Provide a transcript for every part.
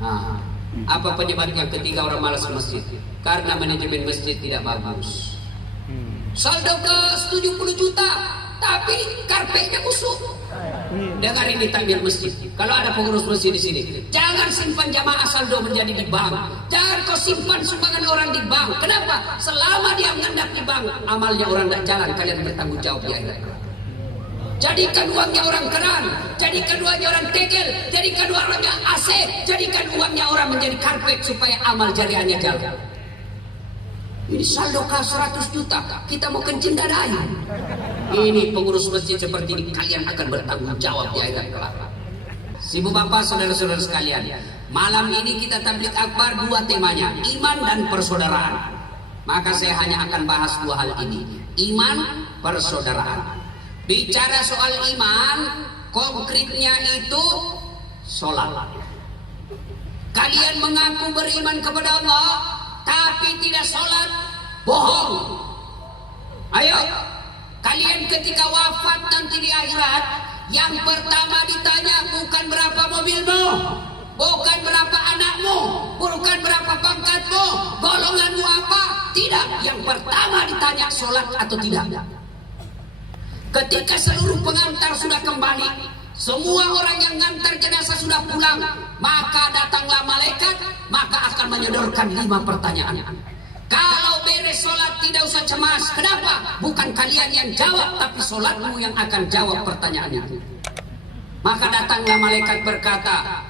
Nah, apa penyebabnya ketika orang malas ke masjid? Karena manajemen masjid tidak bagus. Saldo ke 70 juta, tapi karpetnya busuk. Dengar ini takbir masjid. Kalau ada pengurus masjid di sini, jangan simpan jamaah saldo menjadi di bank. Jangan kau simpan sumbangan orang di bank. Kenapa? Selama dia mengendap di bank, amalnya orang tidak jalan. Kalian bertanggung jawab di akhirat. Jadikan uangnya orang keran, jadikan uangnya orang tegel, jadikan uangnya AC, jadikan uangnya orang menjadi karpet supaya amal jariahnya jalan. Ini saldo ke 100 juta, kita mau kencing dadai. Ini pengurus masjid seperti ini, kalian akan bertanggung jawab di akhirat kelak. Ibu bapak, saudara-saudara sekalian, malam ini kita tabligh akbar dua temanya, iman dan persaudaraan. Maka saya hanya akan bahas dua hal ini, iman, persaudaraan. Bicara soal iman, konkretnya itu sholat. Kalian mengaku beriman kepada Allah, tapi tidak sholat, bohong. Ayo, kalian ketika wafat nanti di akhirat, yang pertama ditanya bukan berapa mobilmu, bukan berapa anakmu, bukan berapa pangkatmu, golonganmu apa. Tidak, yang pertama ditanya sholat atau tidak. Ketika seluruh pengantar sudah kembali, semua orang yang ngantar jenazah sudah pulang, maka datanglah malaikat, maka akan menyodorkan 5 pertanyaan. Kalau beres sholat tidak usah cemas. Kenapa? Bukan kalian yang jawab, tapi sholatmu yang akan jawab pertanyaan itu. Maka datanglah malaikat berkata,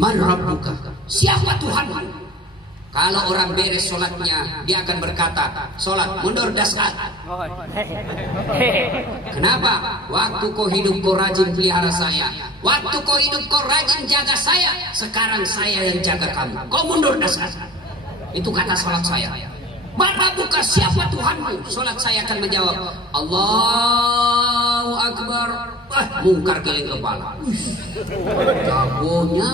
Man Rabbuka? Siapa Tuhanmu? Kalau orang beres sholatnya, dia akan berkata, sholat mundur dasar. Kenapa? Waktu kau hidup kau rajin pelihara saya, waktu kau hidup kau rajin jaga saya, sekarang saya yang jaga kamu. Kau mundur dasar. Itu kata sholat saya. Mana buka siapa Tuhanmu? Sholat saya akan menjawab, Allahu Akbar. Mungkar keling kepala. Jagonya.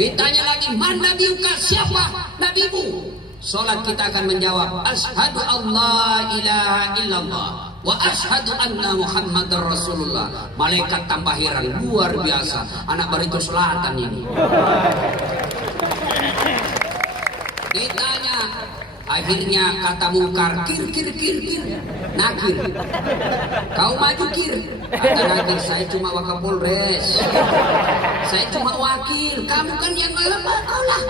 Ditanya lagi, mana nabiuka? Siapa nabimu? Sholat kita akan menjawab, Ashhadu Allah ilaha illallah wa ashhadu anna Muhammadar Rasulullah. Malaikat tambah heran, luar biasa. Anak Barito Selatan ini. Ditanya, akhirnya kata mungkar, kir. Nakir, kau maju kir. Kata nakir, saya cuma wakapolres, saya cuma wakil, kamu kan yang apa? Kau lah.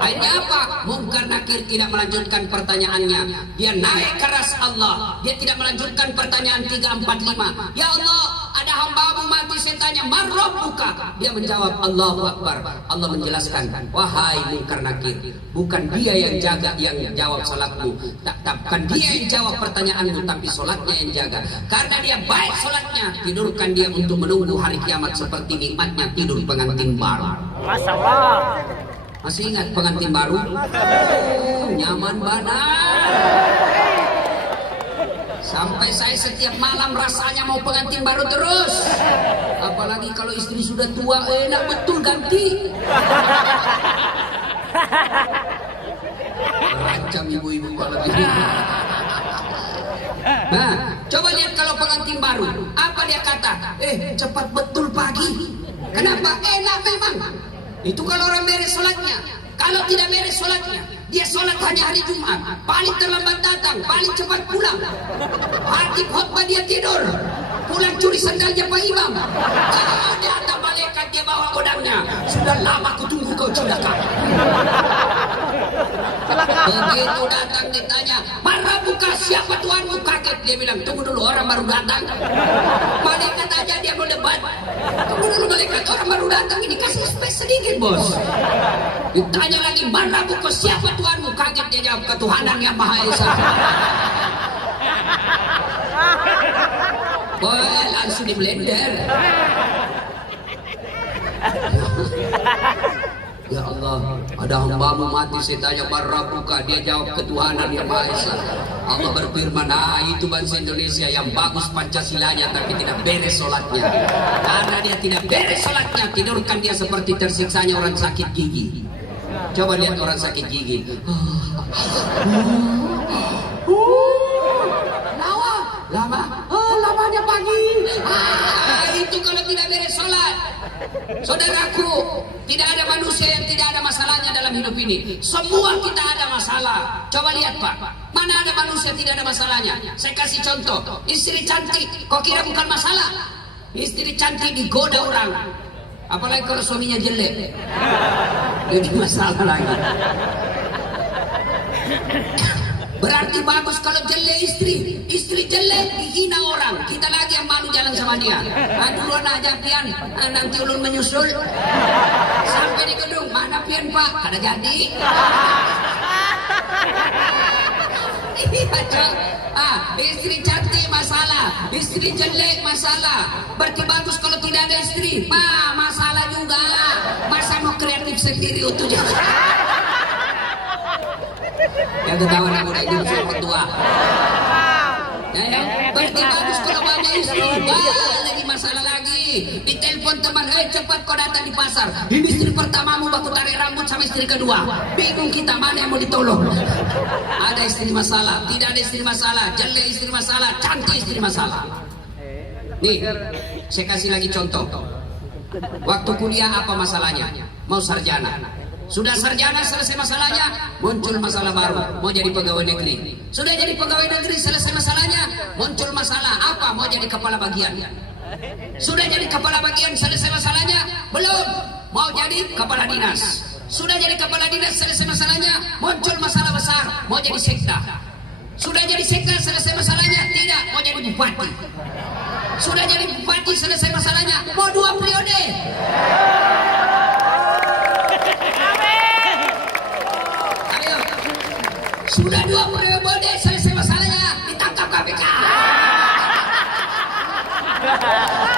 Akhirnya apa? Mungkar nakir tidak melanjutkan pertanyaannya. Dia naik keras Allah. Dia tidak melanjutkan pertanyaan 3, 4, 5. Ya Allah, ada hambamu mati, saya tanya, Man Rabbuka? Dia menjawab, Allahu Akbar. Allah menjelaskan, wahai mungkar nakir, bukan dia yang jaga, yang jawab salatmu, bukan dia yang jawab pertanyaanmu, tapi solatnya yang jaga. Karena dia baik solatnya, tidurkan dia untuk menunggu hari kiamat seperti nikmatnya tidur pengantin baru. Masya Allah. Masih ingat pengantin baru? Nyaman banget. Sampai saya setiap malam rasanya mau pengantin baru terus. Apalagi kalau istri sudah tua, enak betul ganti. Rancang ibu-ibu kalau gitu. Nah, coba lihat kalau pengantin baru, apa dia kata? Cepat betul pagi. Kenapa? Enak memang. Itu kalau orang beres sholatnya. Kalau tidak beres sholatnya, dia sholat hanya hari Jumat, paling terlambat datang, paling cepat pulang. Hati khotbah dia tidur, pulang curi sandalnya Pak Imam. Dia ada malaikat, dia bawa kodangnya. Sudah lama aku tunggu kau celaka. Begitu datang ditanya, mana buka siapa Tuhanmu? Kaget, dia bilang, tunggu dulu, orang baru datang. Malaikat aja dia mau debat. Tunggu dulu malaikat, orang baru datang ini, kasih space sedikit bos. Ditanya lagi, mana buka siapa Tuhanmu? Kaget, dia jawab, ketuhanan yang Maha Esa. Boleh langsung di blender. Ya Allah, ada hambamu mati, saya tanya Rabbuka, dia jawab ketuhanan yang Maha Esa. Allah berfirman, itu bangsa Indonesia yang bagus Pancasilanya tapi tidak beres sholatnya. Karena dia tidak beres sholatnya, tidurkan dia seperti tersiksanya orang sakit gigi. Coba lihat orang sakit gigi. Lama, lamanya pagi. Itu kalau tidak beres sholat. Saudaraku, tidak ada manusia yang tidak ada masalahnya dalam hidup ini. Semua kita ada masalah. Coba lihat Pak, mana ada manusia yang tidak ada masalahnya? Saya kasih contoh, istri cantik, kok kira bukan masalah? Istri cantik digoda orang, apalagi kalau suaminya jelek, jadi masalah lagi. Berarti bagus kalau jelek istri jelek dihina orang, kita lagi yang malu jalan sama dia. Duluan aja pian, nanti ulun menyusul. Sampai di gedung, mana pian Pak? Kada jadi. Istri cantik masalah, istri jelek masalah. Berarti bagus kalau tidak ada istri, masalah juga. Masa mau kreatif sendiri untuk dia. Yang ketawa anak muda itu sama tua. Berarti bagus kalau banyak istri. Lagi masalah lagi. Ditelepon teman, cepat kau datang di pasar. Ini istri pertamamu baku tarik rambut sama istri kedua. Bingung kita mana yang mau ditolong. Ada istri masalah, tidak ada istri masalah, jelek istri masalah, cantik istri masalah. Nih, saya kasih lagi contoh. Waktu kuliah apa masalahnya? Mau sarjana. Sudah sarjana selesai masalahnya, muncul masalah baru, mau jadi pegawai negeri. Sudah jadi pegawai negeri selesai masalahnya, muncul masalah apa? Mau jadi kepala bagian. Sudah jadi kepala bagian selesai masalahnya, belum, mau jadi kepala dinas. Sudah jadi kepala dinas selesai masalahnya, muncul masalah besar, mau jadi sekda. Sudah jadi sekda selesai masalahnya, tidak, mau jadi bupati. Sudah jadi bupati selesai masalahnya, mau 2 periode. Sudah 2 periode selesai masalahnya, ditangkap KPK.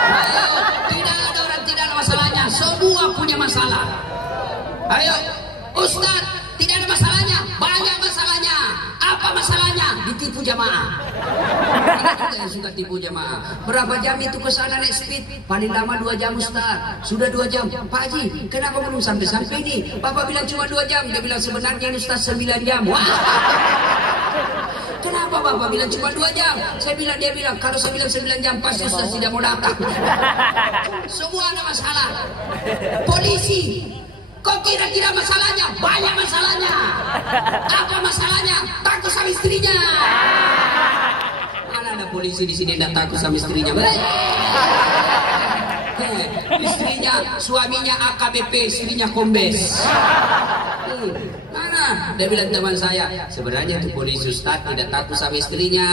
Ayo, tidak ada orang tidak ada masalahnya, semua punya masalah. Ayo, Ustaz, tidak ada masalahnya, banyak masalahnya. Apa masalahnya? Ditipu jamaah. Ini juga yang suka tipu jamaah. Berapa jam itu ke sana naik speed? Paling lama 2 jam Ustaz. Sudah 2 jam. Pak Haji, kenapa belum sampai-sampai ini? Bapak bilang cuma 2 jam. Dia bilang sebenarnya ini Ustaz 9 jam. Wah. Kenapa Bapak bilang cuma 2 jam? Dia bilang kalau saya bilang 9 jam pasti Ustaz tidak mau datang. Semua ada masalah. Polisi, kok kira-kira masalahnya? Banyak masalahnya. Apa masalahnya? Takut sama istrinya. Mana ada polisi di sini tidak takut sama istrinya? Istrinya, suaminya AKBP, istrinya kombes. Mana? Dia bilang teman saya, sebenarnya itu polisi Ustaz tidak takut sama istrinya.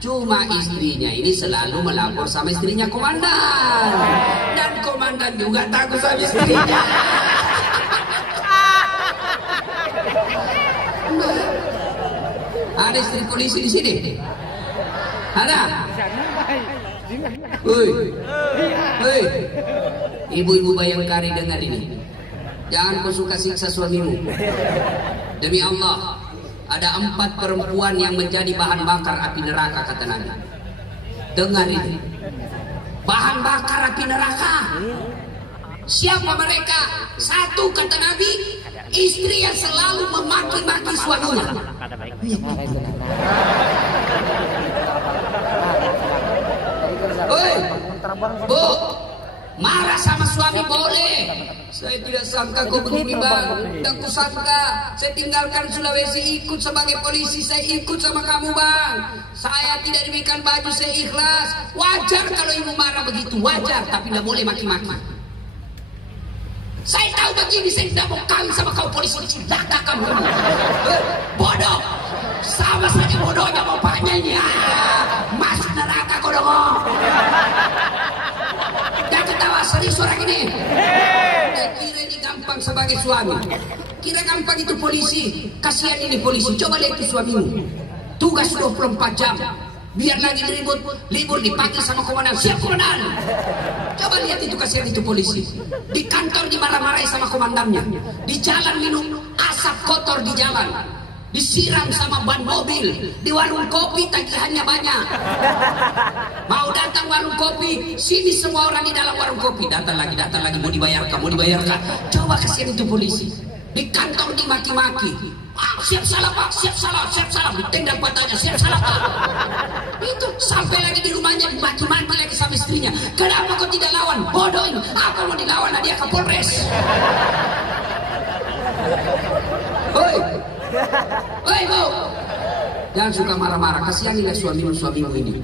Cuma istrinya ini selalu melapor sama istrinya komandan. Dan komandan juga takut sama istrinya. Ada istri polisi di sini? Ada? Hei, ibu-ibu Bayangkari dengar ini. Jangan kau suka siksa suamimu. Demi Allah, ada 4 perempuan yang menjadi bahan bakar api neraka kata Nabi. Dengar ini. Bahan bakar api neraka. Siapa mereka? 1 kata Nabi, istri yang selalu memaki-maki suaminya. Oi, Bu, marah sama suami boleh. Saya tidak sangka kau begini bang. Dan kusangka saya tinggalkan Sulawesi ikut sebagai polisi. Saya ikut sama kamu bang. Saya tidak diberikan baju, saya ikhlas. Wajar kalau ibu marah begitu, wajar. Tapi tidak boleh maki-maki. Saya tahu begini, saya tidak mau kawin sama kau polisi. Cilaka kamu. Bodoh. Sama saja bodohnya bapaknya ini. Masuk neraka kau dong. Dan ketawa serius orang ini. Dan kira ini gampang sebagai suami. Kira gampang itu polisi. Kasihan ini polisi. Coba lihat itu suamimu. Tugas 24 jam. Biar lagi ribut, libur dipanggil sama komandan. Siap komandan. Coba lihat itu kasihan itu polisi. Di kantor dimarah-marahi sama komandannya. Di jalan minum asap kotor di jalan. Disiram sama ban mobil. Di warung kopi tagihannya banyak. Mau datang warung kopi, sini semua orang di dalam warung kopi. Datang lagi, mau dibayarkan. Coba kasihan itu polisi. di kantor dimaki-maki. Siap salah pak, siap salah, ditendang patahnya, siap salah pak. Itu sampai lagi di rumahnya dimaki-maki lagi sama istrinya. Kenapa kau tidak lawan? Bodoh ini, apa mau dilawan? Dia Kapolres. Hoi, hoi bu, jangan suka marah-marah. Kasihanilah suamimu ini.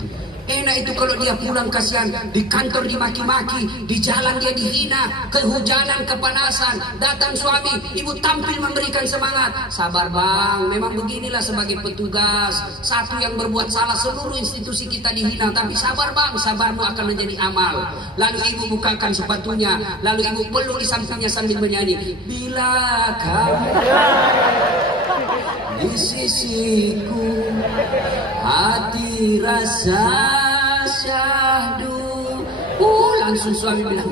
Enak itu kalau dia pulang kasihan, di kantor dimaki-maki, di jalan dia dihina, kehujanan, kepanasan, datang suami, ibu tampil memberikan semangat. Sabar bang, memang beginilah sebagai petugas. Satu yang berbuat salah, seluruh institusi kita dihina. Tapi sabar bang, sabarmu akan menjadi amal. Lalu ibu bukakan sepatunya, lalu ibu peluk di sampingnya sambil menyanyi. Bila kamu di sisiku, hati rasa syahdu. Langsung suami bilang,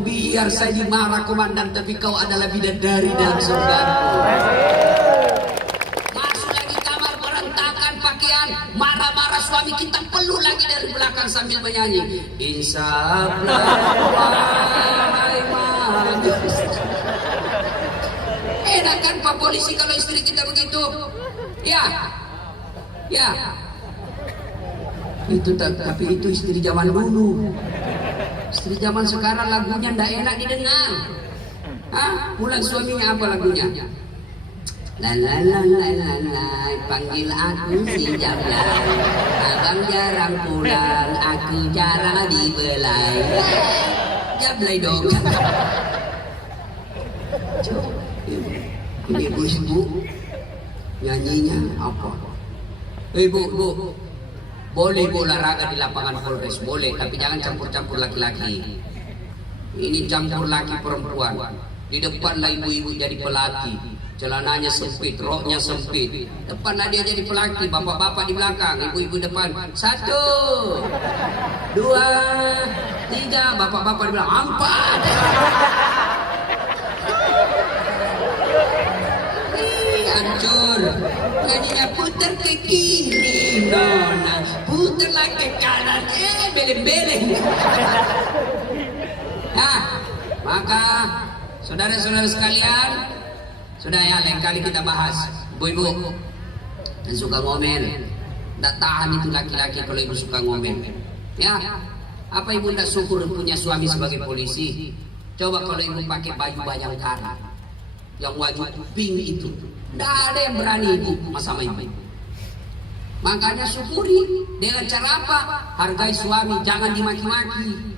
biar saya dimarah komandan, tapi kau adalah bidadari dalam surgaku. Masuk lagi kamar berantakan pakaian, marah-marah suami, kita peluk lagi dari belakang sambil menyanyi. Insaflah wahai manusia. Enak kan Pak Polisi kalau istri kita begitu? Ya. Itu tapi itu istri zaman dulu. Istri zaman sekarang lagunya ndak enak didengar. Pulang suaminya apa lagunya? La la la la la la, panggil aku si Jamlan. Abang jarang pulang, aku jarang dibelai. Jablay dong. Ini ibu nyanyinya apa? Bu, boleh bu olahraga di lapangan Polres, boleh, tapi jangan campur-campur laki-laki. Ini campur laki perempuan. Di depan lah ibu-ibu jadi pelatih, celananya sempit, roknya sempit. Depan lah dia jadi pelatih, bapak-bapak di belakang, ibu-ibu depan. 1, 2, 3, bapak-bapak di belakang. 4. Hancur. Nyanyinya putar ke kiri nona, putarlah ke kanan, beleng-beleng. Maka saudara-saudara sekalian, sudah ya, lain kali kita bahas. Ibu-ibu yang suka ngomel, tidak tahan itu laki-laki kalau ibu suka ngomel. Ya, apa ibu tidak syukur punya suami sebagai polisi? Coba kalau ibu pakai baju bayangkara, yang wajib pink itu, tidak ada yang berani ibu sama ibu. Makanya syukuri. Dengan cara apa? Hargai suami, jangan dimaki-maki.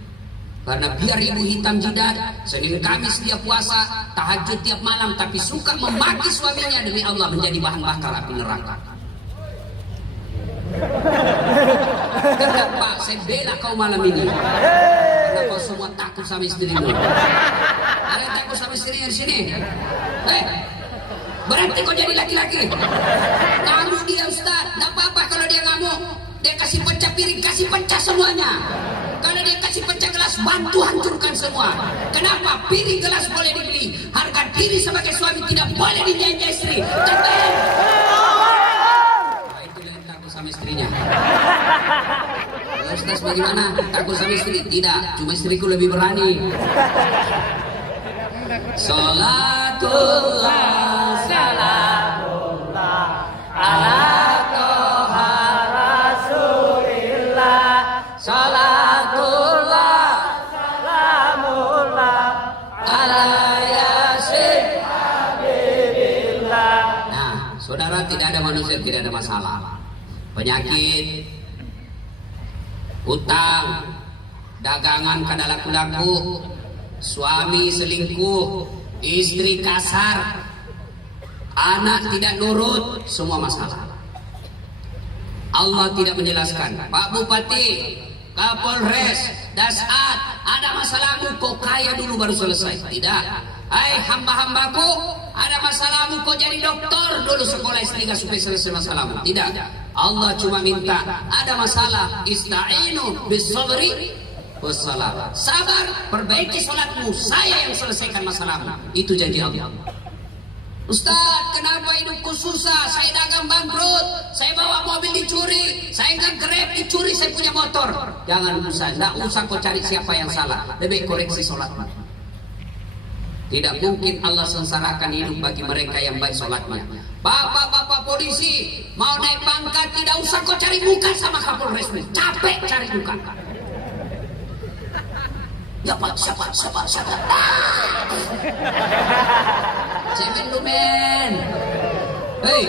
Karena biar ibu hitam jidat, Senin Kamis dia puasa, tahajud tiap malam, tapi suka memaki suaminya, demi Allah menjadi bahan bakar api neraka. Kenapa saya bela kau malam ini? Karena kau semua takut sama istrimu. Ada yang takut sama istrinya di sini? Berarti kau jadi laki-laki. Ngamuk dia Ustaz, tidak apa-apa kalau dia ngamuk. Dia kasih pecah piring, kasih pecah semuanya. Kalau dia kasih pecah gelas, bantu hancurkan semua. Kenapa? Piring gelas boleh dibeli, harga diri sebagai suami tidak boleh dijanji istri. Cepat. Itulah yang takut sama istrinya. Ustaz bagaimana? Takut sama istri? Tidak, cuma istriku lebih berani. Salatullah salamullah ala toha rasulillah. Salatullah salamullah ala yasin habibillah. Nah, saudara, tidak ada manusia tidak ada masalah. Penyakit, hutang, dagangan kada laku-laku, suami selingkuh, istri kasar, anak tidak nurut, semua masalah. Allah tidak menjelaskan. Pak Bupati, Kapolres, Dasat, ada masalahmu, kau kaya dulu baru selesai. Tidak. Hai hamba-hambaku, ada masalahmu, kau jadi doktor dulu sekolah S3 supaya selesai masalahmu. Tidak. Allah cuma minta, ada masalah, ista'inu bis-sabri wassalam. Sabar, perbaiki sholatmu, saya yang selesaikan masalahmu. Itu janji Allah. Ustaz, kenapa hidupku susah? Saya dagang bangkrut, saya bawa mobil dicuri, saya nggak Grab dicuri, saya punya motor. Jangan usah, nggak usah kau cari siapa yang salah. Lebih koreksi sholatmu. Tidak mungkin Allah sengsarakan hidup bagi mereka yang baik sholatnya. Bapak-bapak polisi mau naik pangkat, tidak usah kau cari muka sama Kapolres, capek cari muka. Ya Pak, siapa? Cemen lu men. Hei,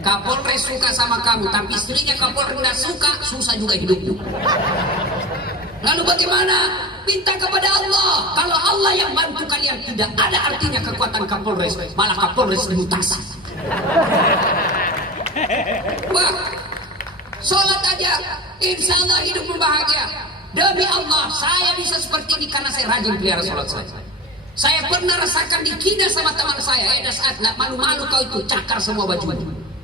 Kapolres suka sama kamu, tapi istrinya Kapolres tidak suka, susah juga hidupmu. Lalu bagaimana? Minta kepada Allah. Kalau Allah yang bantu kalian, tidak ada artinya kekuatan Kapolres, malah Kapolres dimutasi. Wah, sholat aja, insya Allah hidup bahagia. Demi Allah, saya bisa seperti ini karena saya rajin pelihara sholat saya. Saya pernah rasakan dihina sama teman saya. Ada saat nggak malu-malu kau itu cakar semua baju.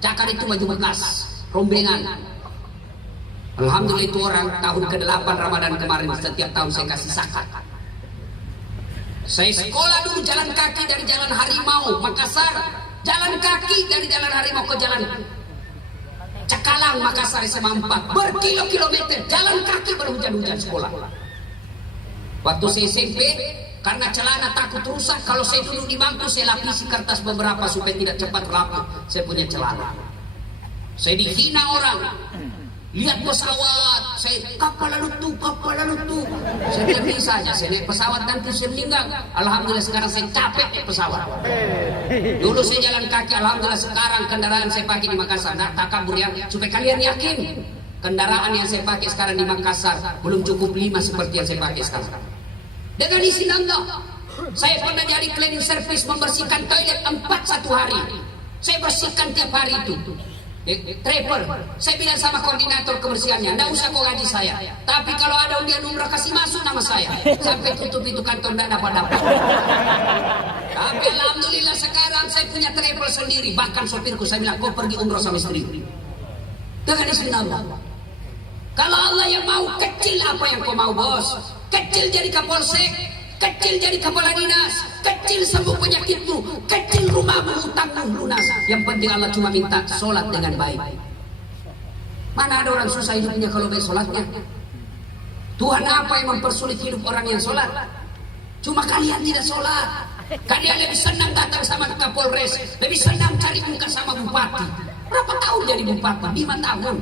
Cakar itu baju bekas, rombengan. Alhamdulillah itu orang tahun ke-8 Ramadan kemarin setiap tahun saya kasih zakat. Saya sekolah dulu jalan kaki dari Jalan Harimau Makassar, jalan kaki dari Jalan Harimau ke Jalan Cakalang Makassar SMA 4, berkilo-kilometer jalan kaki berhujan-hujan sekolah. Waktu saya SMP, karena celana takut rusak, kalau saya duduk di bangku saya lapisi kertas beberapa supaya tidak cepat rapuh. Saya punya celana. Saya dihina orang. Lihat pesawat, saya kapal lalu tuh. Saya bilang bisa aja, saya naik pesawat nanti saya meninggal. Alhamdulillah sekarang saya capek naik pesawat. Dulu saya jalan kaki, alhamdulillah sekarang kendaraan saya pakai di Makassar. Nah, tak kabur ya, supaya kalian yakin. Kendaraan yang saya pakai sekarang di Makassar belum cukup 5 seperti yang saya pakai sekarang. Dengan izin Allah, saya pernah jadi cleaning service membersihkan toilet 4 satu hari. Saya bersihkan tiap hari itu. Travel, saya bilang sama koordinator kebersihannya, nggak usah kau gaji saya, tapi kalau ada undian umrah kasih masuk nama saya. Sampai tutup itu kantor nggak dapat. Tapi alhamdulillah sekarang saya punya travel sendiri. Bahkan sopirku saya bilang, kau pergi umrah sama istri. Dengan izin Allah. Kalau Allah yang mau, kecil apa yang kau mau bos? Kecil jadi kapolsek, kecil jadi kepala dinas, kecil sembuh penyakitmu, kecil rumahmu, utangmu lunas. Yang penting Allah cuma minta sholat dengan baik. Mana ada orang susah hidupnya kalau baik sholatnya? Tuhan apa yang mempersulit hidup orang yang sholat? Cuma kalian tidak sholat. Kalian lebih senang datang sama Kapolres, lebih senang cari muka sama bupati. Berapa tahun jadi bupati? 5 tahun.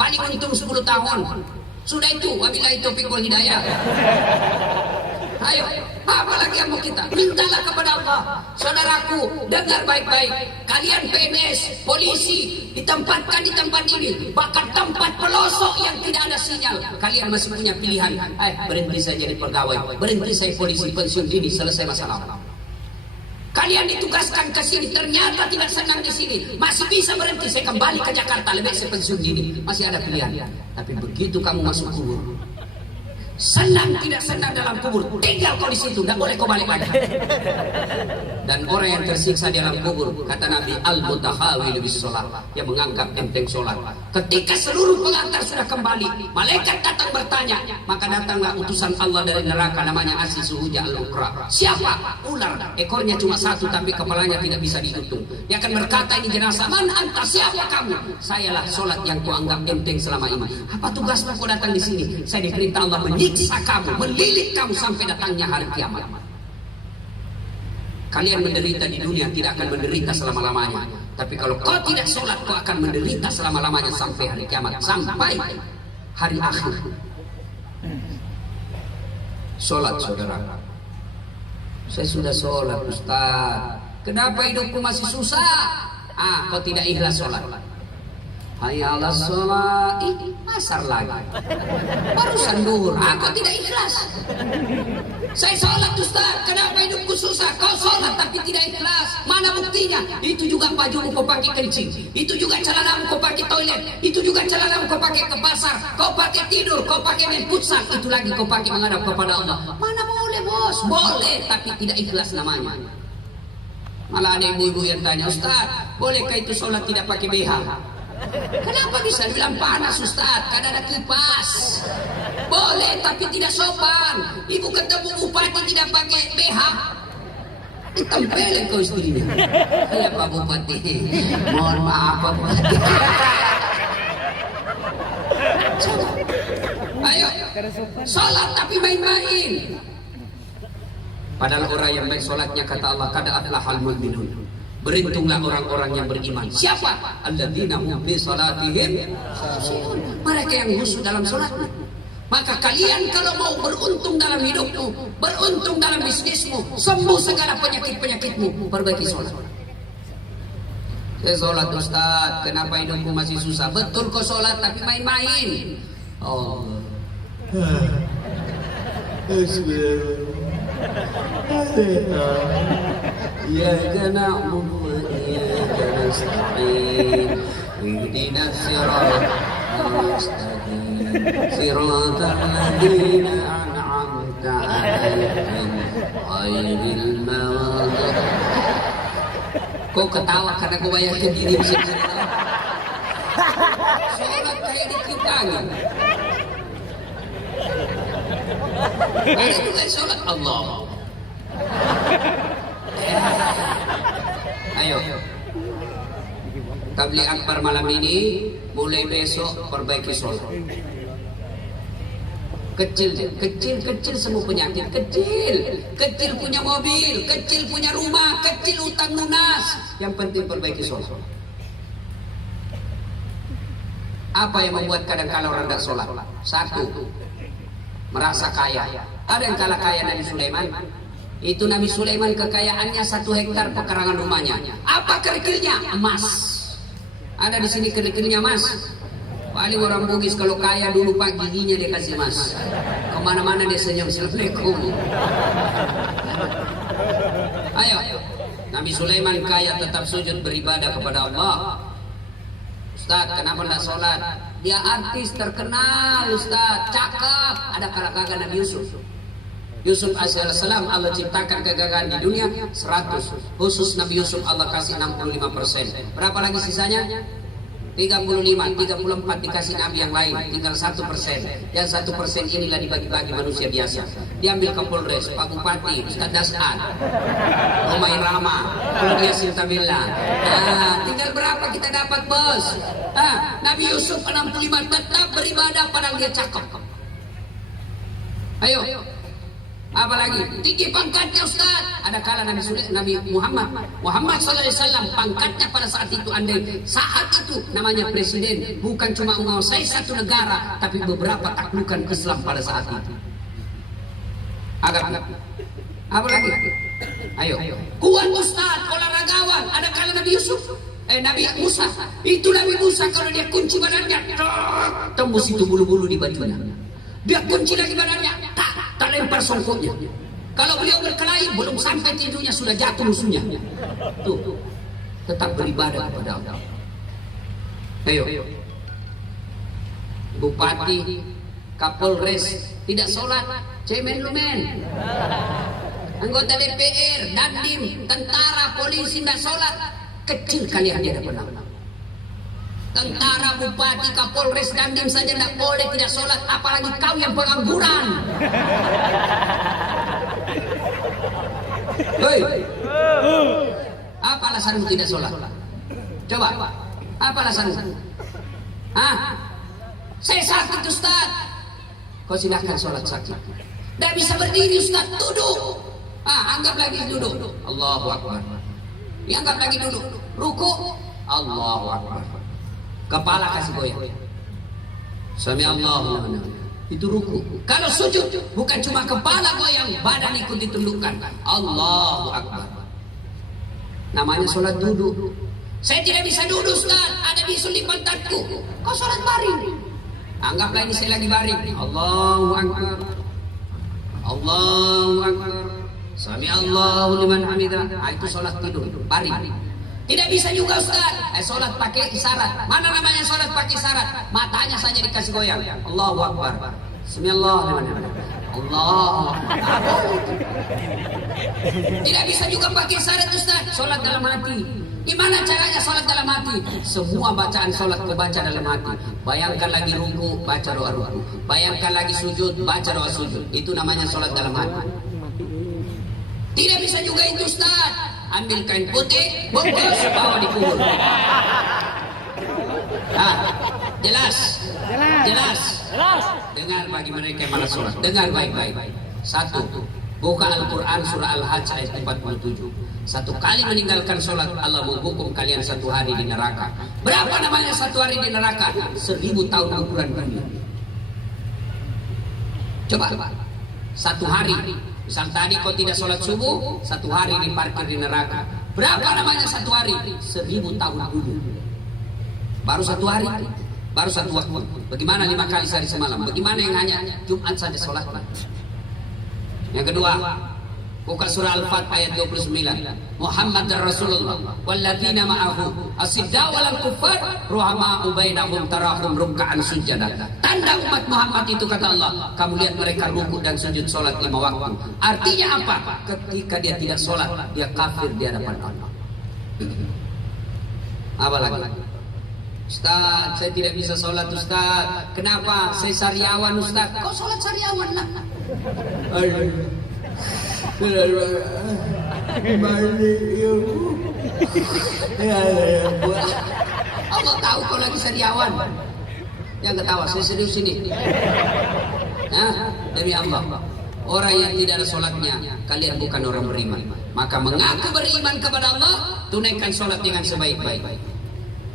Paling untung 10 tahun. Sudah itu, wabillahi taufiq wal hidayah. Ayo, apa lagi yang mau kita? Mintalah kepada Allah. Saudaraku, dengar baik-baik. Kalian PNS, polisi, ditempatkan di tempat ini, bahkan tempat pelosok yang tidak ada sinyal. Kalian masih punya pilihan. Berhenti saya jadi pegawai, berhenti saya polisi, pensiun dini, selesai masalah. Kalian ditugaskan ke sini, ternyata tidak senang di sini, masih bisa berhenti, saya kembali ke Jakarta, lebih saya pensiun dini. Masih ada pilihan. Tapi begitu kamu masuk kubur, senang tidak senang dalam kubur, tinggal kau di situ, tidak boleh kau balik lagi. Dan orang yang tersiksa di dalam kubur, kata Nabi, al-mutahawil bis sholat, yang menganggap enteng sholat. Ketika seluruh pengantar sudah kembali, malaikat datang bertanya, maka datanglah utusan Allah dari neraka, namanya As-Suhuja al-Ukra. Siapa? Ular, ekornya cuma 1 tapi kepalanya tidak bisa dihitung. Dia akan berkata, ini jenazah, man anta, siapa kamu? Sayalah sholat yang kau anggap enteng selama ini. Apa tugasmu kau datang di sini? Saya diperintah Allah menyiksa kamu, melilit kamu sampai datangnya hari kiamat. Kalian menderita di dunia tidak akan menderita selama-lamanya. Tapi kalau kau tidak sholat, kau akan menderita selama-lamanya sampai hari kiamat, sampai hari akhir. Sholat, saudara. Saya sudah sholat, Ustaz. Kenapa hidupku masih susah? Kau tidak ikhlas sholat. Hayya 'alas sholat, asar lagi. Barusan duhur, aku tidak ikhlas. Saya sholat, Ustaz, kenapa hidupku susah? Kau sholat tapi tidak ikhlas. Mana buktinya? Itu juga bajumu kau pakai kencing, itu juga celanamu kau pakai toilet, itu juga celanamu kau pakai ke pasar, kau pakai tidur, kau pakai main futsal, itu lagi kau pakai menghadap kepada Allah. Mana boleh bos? Boleh, tapi tidak ikhlas namanya. Malah ada ibu-ibu yang tanya, Ustaz, bolehkah itu sholat tidak pakai BH? Kenapa bisa dibilang panas, Ustaz? Karena ada kipas. Boleh tapi tidak sopan. Ibu ketemu bupati tidak pakai BH, ditempelin kau istrinya. Ya Pak Bupati, mohon maaf Pak Bupati. Ayo, sholat tapi main-main. Padahal orang yang baik sholatnya kata Allah, qad aflahal mu'minun. Beruntunglah orang-orang yang beriman. Siapa? Alladzina hum fi salatihim khashi'un. Mereka yang khusyuk dalam sholatnya. Maka kalian kalau mau beruntung dalam hidupmu, beruntung dalam bisnismu, sembuh segala penyakit-penyakitmu, perbaiki sholat. Saya sholat Ustaz, kenapa hidupku masih susah? Betul kau sholat tapi main-main. Oh. إياك نعبد وإياك نستعين اهدنا الصراط المستقيم صراط الذين أنعمت عليهم غير المغضوب. Kok ketawa karena kau bayangkan diri sendiri? Sholat kayak dikitanya. Ada juga sholat Allah. Ayo, tabligh akbar malam ini, mulai besok perbaiki sholat. Kecil semua penyakit, kecil punya mobil, kecil punya rumah, kecil utang lunas. Yang penting perbaiki sholat. Apa yang membuat kadang-kala orang tidak sholat? Satu, merasa kaya. Ada yang kalah kaya Nabi Sulaiman. Itu Nabi Sulaiman kekayaannya 1 hektar pekarangan rumahnya. Apa kerikilnya? Emas. Ada di sini kerikilnya emas. Paling orang Bugis kalau kaya dulu Pak giginya dia kasih emas. Kemana-mana dia senyum, assalamualaikum. Ayo, Nabi Sulaiman kaya tetap sujud beribadah kepada Allah. Ustaz, kenapa tidak sholat? Dia artis terkenal, Ustaz, cakep. Ada kagak Nabi Yusuf. Yusuf alaihissalam Allah ciptakan kegagahan di dunia 100. Khusus Nabi Yusuf Allah kasih 65%. Berapa lagi sisanya? 35, 34 dikasih Nabi yang lain, tinggal 1%. Yang 1% inilah dibagi-bagi manusia biasa. Diambil Kapolres, Pak Bupati, Ustaz Das'ad, Omai Rama, Keluarga Sintabila. Tinggal berapa kita dapat bos? Nabi Yusuf 65 tetap beribadah padahal dia cakep. Ayo. Apalagi tinggi pangkatnya Ustaz. Ada kala Nabi Muhammad SAW pangkatnya pada saat itu saat itu namanya presiden, bukan cuma menguasai satu negara tapi beberapa taklukan Islam pada saat itu. Apalagi? Ayo. Kuat Ustaz, olahragawan. Ada kala Nabi Musa. Itu Nabi Musa kalau dia kunci badannya, tembus itu bulu-bulu di bajunya. Dia kunci lagi badannya, tak lempar songkoknya. Kalau beliau berkelahi, belum sampai tidurnya sudah jatuh musuhnya. Tuh, tetap beribadah kepada Allah. Ayo, Bupati, Kapolres tidak sholat, cemen lumen. Anggota DPR, Dandim, tentara, polisi tidak sholat, kecil kalian dia tidak pernah. Tentara, bupati, Kapolres, Dandim saja tidak boleh tidak sholat, apalagi kau yang pengangguran. Hei, apa alasanmu tidak sholat? Coba, apa alasanmu? Saya sakit Ustaz. Kau silahkan sholat sakit. Tidak bisa berdiri Ustaz, duduk. Anggap lagi duduk. Allahu Akbar. Anggap lagi duduk. Ruku. Allahu Akbar. Kepala kasih goyang. Sami Allahu liman hamidah. Itu ruku. Kalau sujud bukan cuma kepala goyang, badan ikut ditundukkan. Allahu Akbar. Namanya sholat duduk. Saya tidak bisa duduk Ustaz, ada bisul di pantatku. Kau sholat baring. Anggaplah ini saya lagi baring. Allahu Akbar. Allahu Akbar. Sami Allahu liman hamidah. Itu sholat tidur, baring. Tidak bisa juga Ustaz, sholat pakai isyarat. Mana namanya sholat pakai isyarat? Matanya saja dikasih goyang. Allahu Akbar. Bismillahirrahmanirrahim. Allah. Tidak bisa juga pakai isyarat Ustaz, sholat dalam hati. Gimana caranya sholat dalam hati? Semua bacaan sholat kebaca dalam hati. Bayangkan lagi ruku, baca doa ruku. Bayangkan lagi sujud, baca doa sujud. Itu namanya sholat dalam hati. Tidak bisa juga itu Ustaz. Ambil kain putih, bungkus, bawa di kubur. Jelas. Dengar bagi mereka yang malas sholat. Dengar baik-baik. 1, Buka Al-Quran surah Al-Hajj ayat 47. Satu kali meninggalkan sholat, Allah menghukum kalian 1 hari di neraka. Berapa namanya 1 hari di neraka? 1000 tahun ukuran bumi. Coba 1 hari. Misal tadi kau tidak sholat subuh, 1 hari diparkir di neraka. Berapa namanya 1 hari? 1000 tahun dulu. Baru 1 hari, baru 1 waktu. Bagaimana 5 kali sehari semalam? Bagaimana yang hanya Jumat saja sholat? Yang kedua, buka surah Al-Fat ayat 29. Muhammad Rasulullah walladzina ma'ahu asyiddaa'u 'alal kuffar ruhama'u bainahum tarahum ruk'an sujada. Tanda umat Muhammad itu kata Allah, kamu lihat mereka rukuk dan sujud salat 5 waktu. Artinya apa? Ketika dia tidak salat, dia kafir di hadapan Allah. Apa lagi? Ustaz, saya tidak bisa sholat Ustaz. Kenapa? Saya sariawan Ustaz. Kau sholat sariawan lah. Allah tahu kau lagi sariawan. Yang ketawa, saya serius ini. Nah, demi Allah, orang yang tidak ada sholatnya, kalian bukan orang beriman. Maka mengaku beriman kepada Allah, tunaikan sholat dengan sebaik-baik.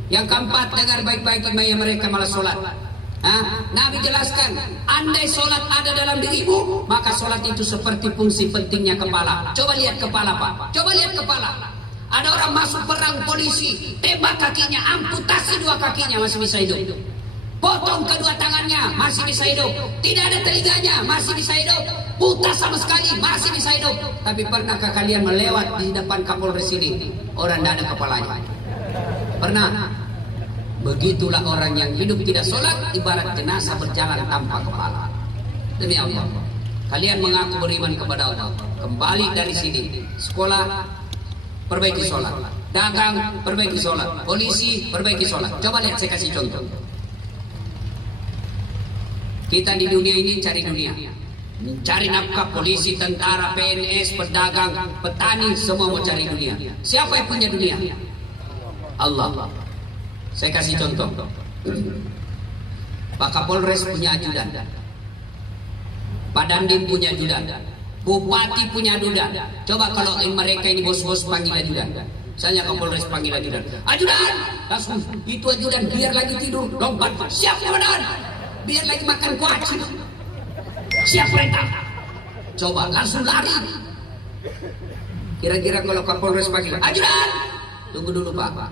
Yang keempat, dengar baik-baik yang mereka malah sholat. Nabi jelaskan, andai sholat ada dalam dirimu, maka sholat itu seperti fungsi pentingnya kepala. Coba lihat kepala Pak, coba lihat kepala. Ada orang masuk perang polisi, tembak kakinya, amputasi 2 kakinya, masih bisa hidup. Potong kedua tangannya, masih bisa hidup. Tidak ada telinganya, masih bisa hidup. Buta sama sekali, masih bisa hidup. Tapi pernahkah kalian melewat di depan Kapolres ini, orang tidak ada kepalanya? Pernah? Begitulah orang yang hidup tidak sholat, ibarat jenazah berjalan tanpa kepala. Demi Allah, kalian mengaku beriman kepada Allah, kembali dari sini. Sekolah, perbaiki sholat. Dagang, perbaiki sholat. Polisi, perbaiki sholat. Coba lihat, saya kasih contoh. Kita di dunia ini cari dunia, cari nafkah. Polisi, tentara, PNS, pedagang, petani, semua mau cari dunia. Siapa yang punya dunia? Allah. Saya kasih contoh. Pak Kapolres punya ajudan, Pak Dandim punya ajudan, Bupati punya ajudan. Coba kalau mereka ini bos-bos panggil ajudan. Misalnya Kapolres panggil ajudan, ajudan, langsung itu ajudan biar lagi tidur lompat, siap komandan, biar lagi makan kuaci, siap perintah. Coba langsung lari. Kira-kira kalau Kapolres panggil ajudan, tunggu dulu Pak.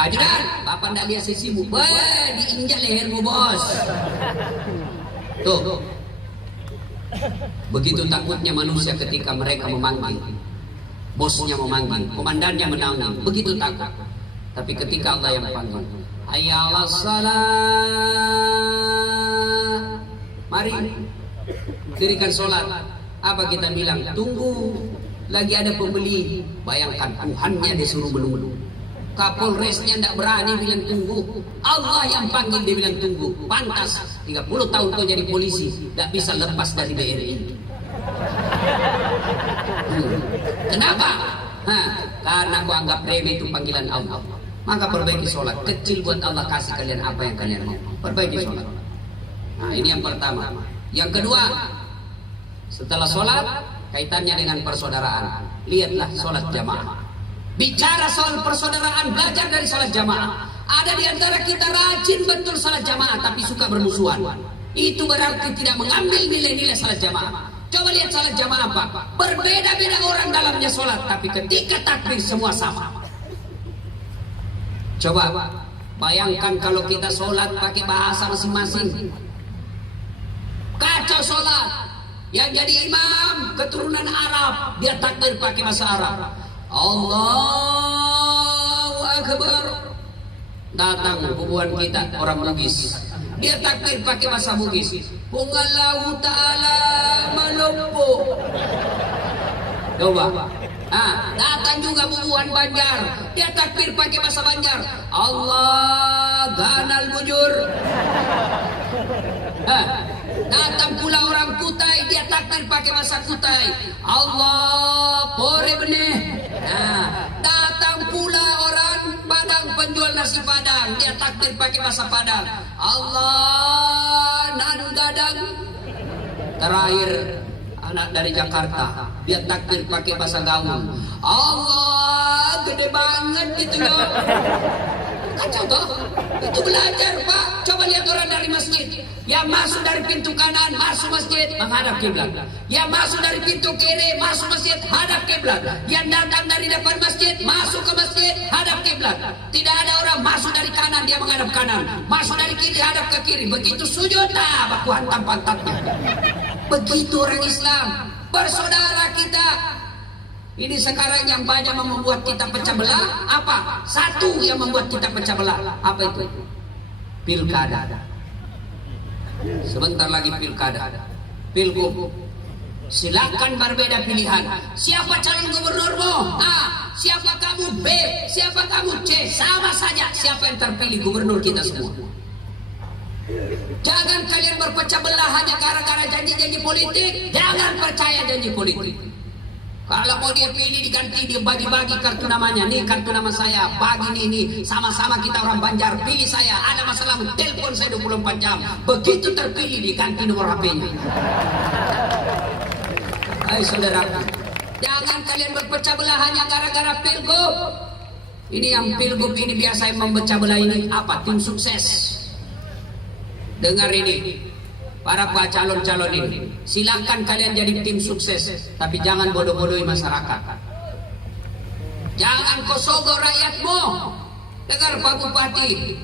Ajudan, Bapak ndak lihat sisimu. Wah, diinjak lehermu bos. Tuh. Begitu takutnya manusia ketika mereka memanggil. Bosnya memanggil, komandannya menangis. Begitu takut. Tapi ketika Allah yang panggil, hayya 'alas salat. Mari dirikan sholat. Apa kita bilang? Tunggu, lagi ada pembeli. Bayangkan Tuhannya disuruh menunggu. Kapolresnya tidak berani bilang tunggu. Allah yang panggil dia bilang tunggu. Pantas 30 tahun kau jadi polisi, tidak bisa lepas dari BRI. Kenapa? Karena kau anggap remeh itu panggilan Allah. Maka perbaiki sholat. Kecil buat Allah, kasih kalian apa yang kalian mau. Perbaiki sholat. Nah, ini yang pertama. Yang kedua, setelah sholat, kaitannya dengan persaudaraan. Lihatlah sholat jamaah. Bicara soal persaudaraan, belajar dari sholat jamaah. Ada di antara kita rajin betul sholat jamaah, tapi suka bermusuhan. Itu berarti tidak mengambil nilai-nilai sholat jamaah. Coba lihat sholat jamaah apa? Berbeda-beda orang dalamnya sholat, tapi ketika takbir semua sama. Coba bayangkan kalau kita sholat pakai bahasa masing-masing. Kacau sholat. Yang jadi imam keturunan Arab, dia takbir pakai bahasa Arab. Allahu Akbar. Datang hubungan kita orang Bugis, dia takbir pakai bahasa Bugis. Pungallahu ta'ala malompo. Coba. Datang juga hubungan Banjar, dia takbir pakai bahasa Banjar. Allah ganal bujur. Datang pula orang Kutai, dia takbir pakai bahasa Kutai. Allah pore benih. Datang pula orang Padang, penjual nasi Padang, dia takbir pakai bahasa Padang. Allah nan gadang. Terakhir anak dari Jakarta, dia takbir pakai bahasa gaul. Allah gede banget gitu loh. Kacau toh? Itu belajar Pak. Coba lihat orang dari masjid. Yang masuk dari pintu kanan masuk masjid menghadap kiblat. Yang masuk dari pintu kiri masuk masjid hadap kiblat. Yang datang dari depan masjid masuk ke masjid hadap kiblat. Tidak ada orang masuk dari kanan dia menghadap kanan, masuk dari kiri hadap ke kiri. Begitu sujud baku hantam pantatnya. Begitu orang Islam. Bersaudara kita. Ini sekarang yang banyak membuat kita pecah belah. Apa? Satu yang membuat kita pecah belah. Apa itu? Pilkada. Sebentar lagi pilkada. Pilgub. Silakan berbeda pilihan. Siapa calon gubernurmu? A. Siapa kamu? B. Siapa kamu? C. Sama saja siapa yang terpilih gubernur kita semua. Jangan kalian berpecah belah hanya gara-gara janji-janji politik. Jangan percaya janji politik. Kalau mau dia pilih diganti, dia bagi-bagi kartu namanya. Nih kartu nama saya, bagi nih. Sama-sama kita orang Banjar, pilih saya. Ada masalah, telepon saya 24 jam. Begitu terpilih diganti nomor HP-nya. Hai saudara, jangan kalian berpecah belah hanya gara-gara pilgub. Ini yang pilgub ini biasa yang memecah belah ini apa? Tim sukses. Dengar ini. Para calon-calon ini, silakan kalian jadi tim sukses, tapi jangan bodoh-bodohi masyarakat. Jangan kau sogok rakyatmu. Dengar Pak Bupati,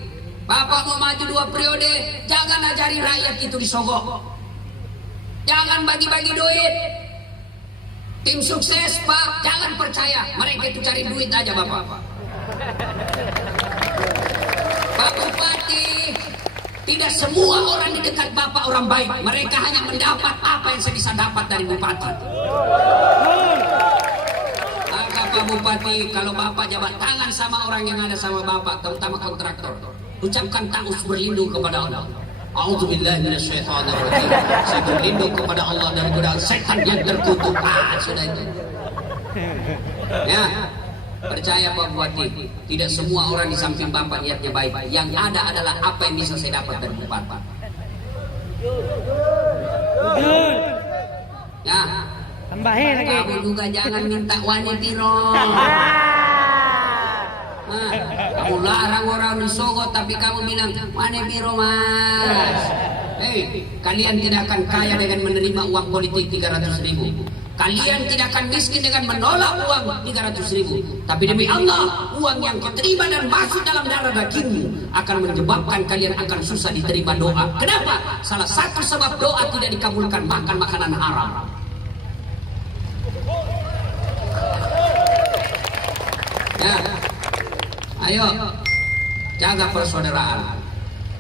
Bapak mau maju 2 periode, jangan ajari rakyat itu disogok. Jangan bagi-bagi duit. Tim sukses Pak, jangan percaya mereka itu cari duit aja Bapak. Pak Bupati, tidak semua orang di dekat Bapak orang baik. Mereka hanya mendapat apa yang saya bisa dapat dari Bupati. Maka Pak Bupati, kalau Bapak jabat tangan sama orang yang ada sama Bapak, terutama kontraktor, ucapkan ta'us berlindung kepada Allah. A'udzubillahi minasyaitonirrajim. Saya berlindung kepada Allah dari godaan setan yang terkutuk. Sudah itu. Ya. Percaya Pak Bupati, tidak semua orang di samping Bapak niatnya baik. Yang ada adalah apa yang bisa saya dapat dari Bapak. Ya, tambahin lagi. Kamu juga jangan minta wani biro. Nah, kamu larang orang disogot tapi kamu bilang wani biro mas. Hei, kalian tidak akan kaya dengan menerima uang politik 300.000. Kalian tidak akan miskin dengan menolak uang 300.000. Tapi demi Allah, uang yang kau terima dan masuk dalam darah dagingmu akan menyebabkan kalian akan susah diterima doa. Kenapa? Salah satu sebab doa tidak dikabulkan, makan makanan haram. Ya, ayo jaga persaudaraan.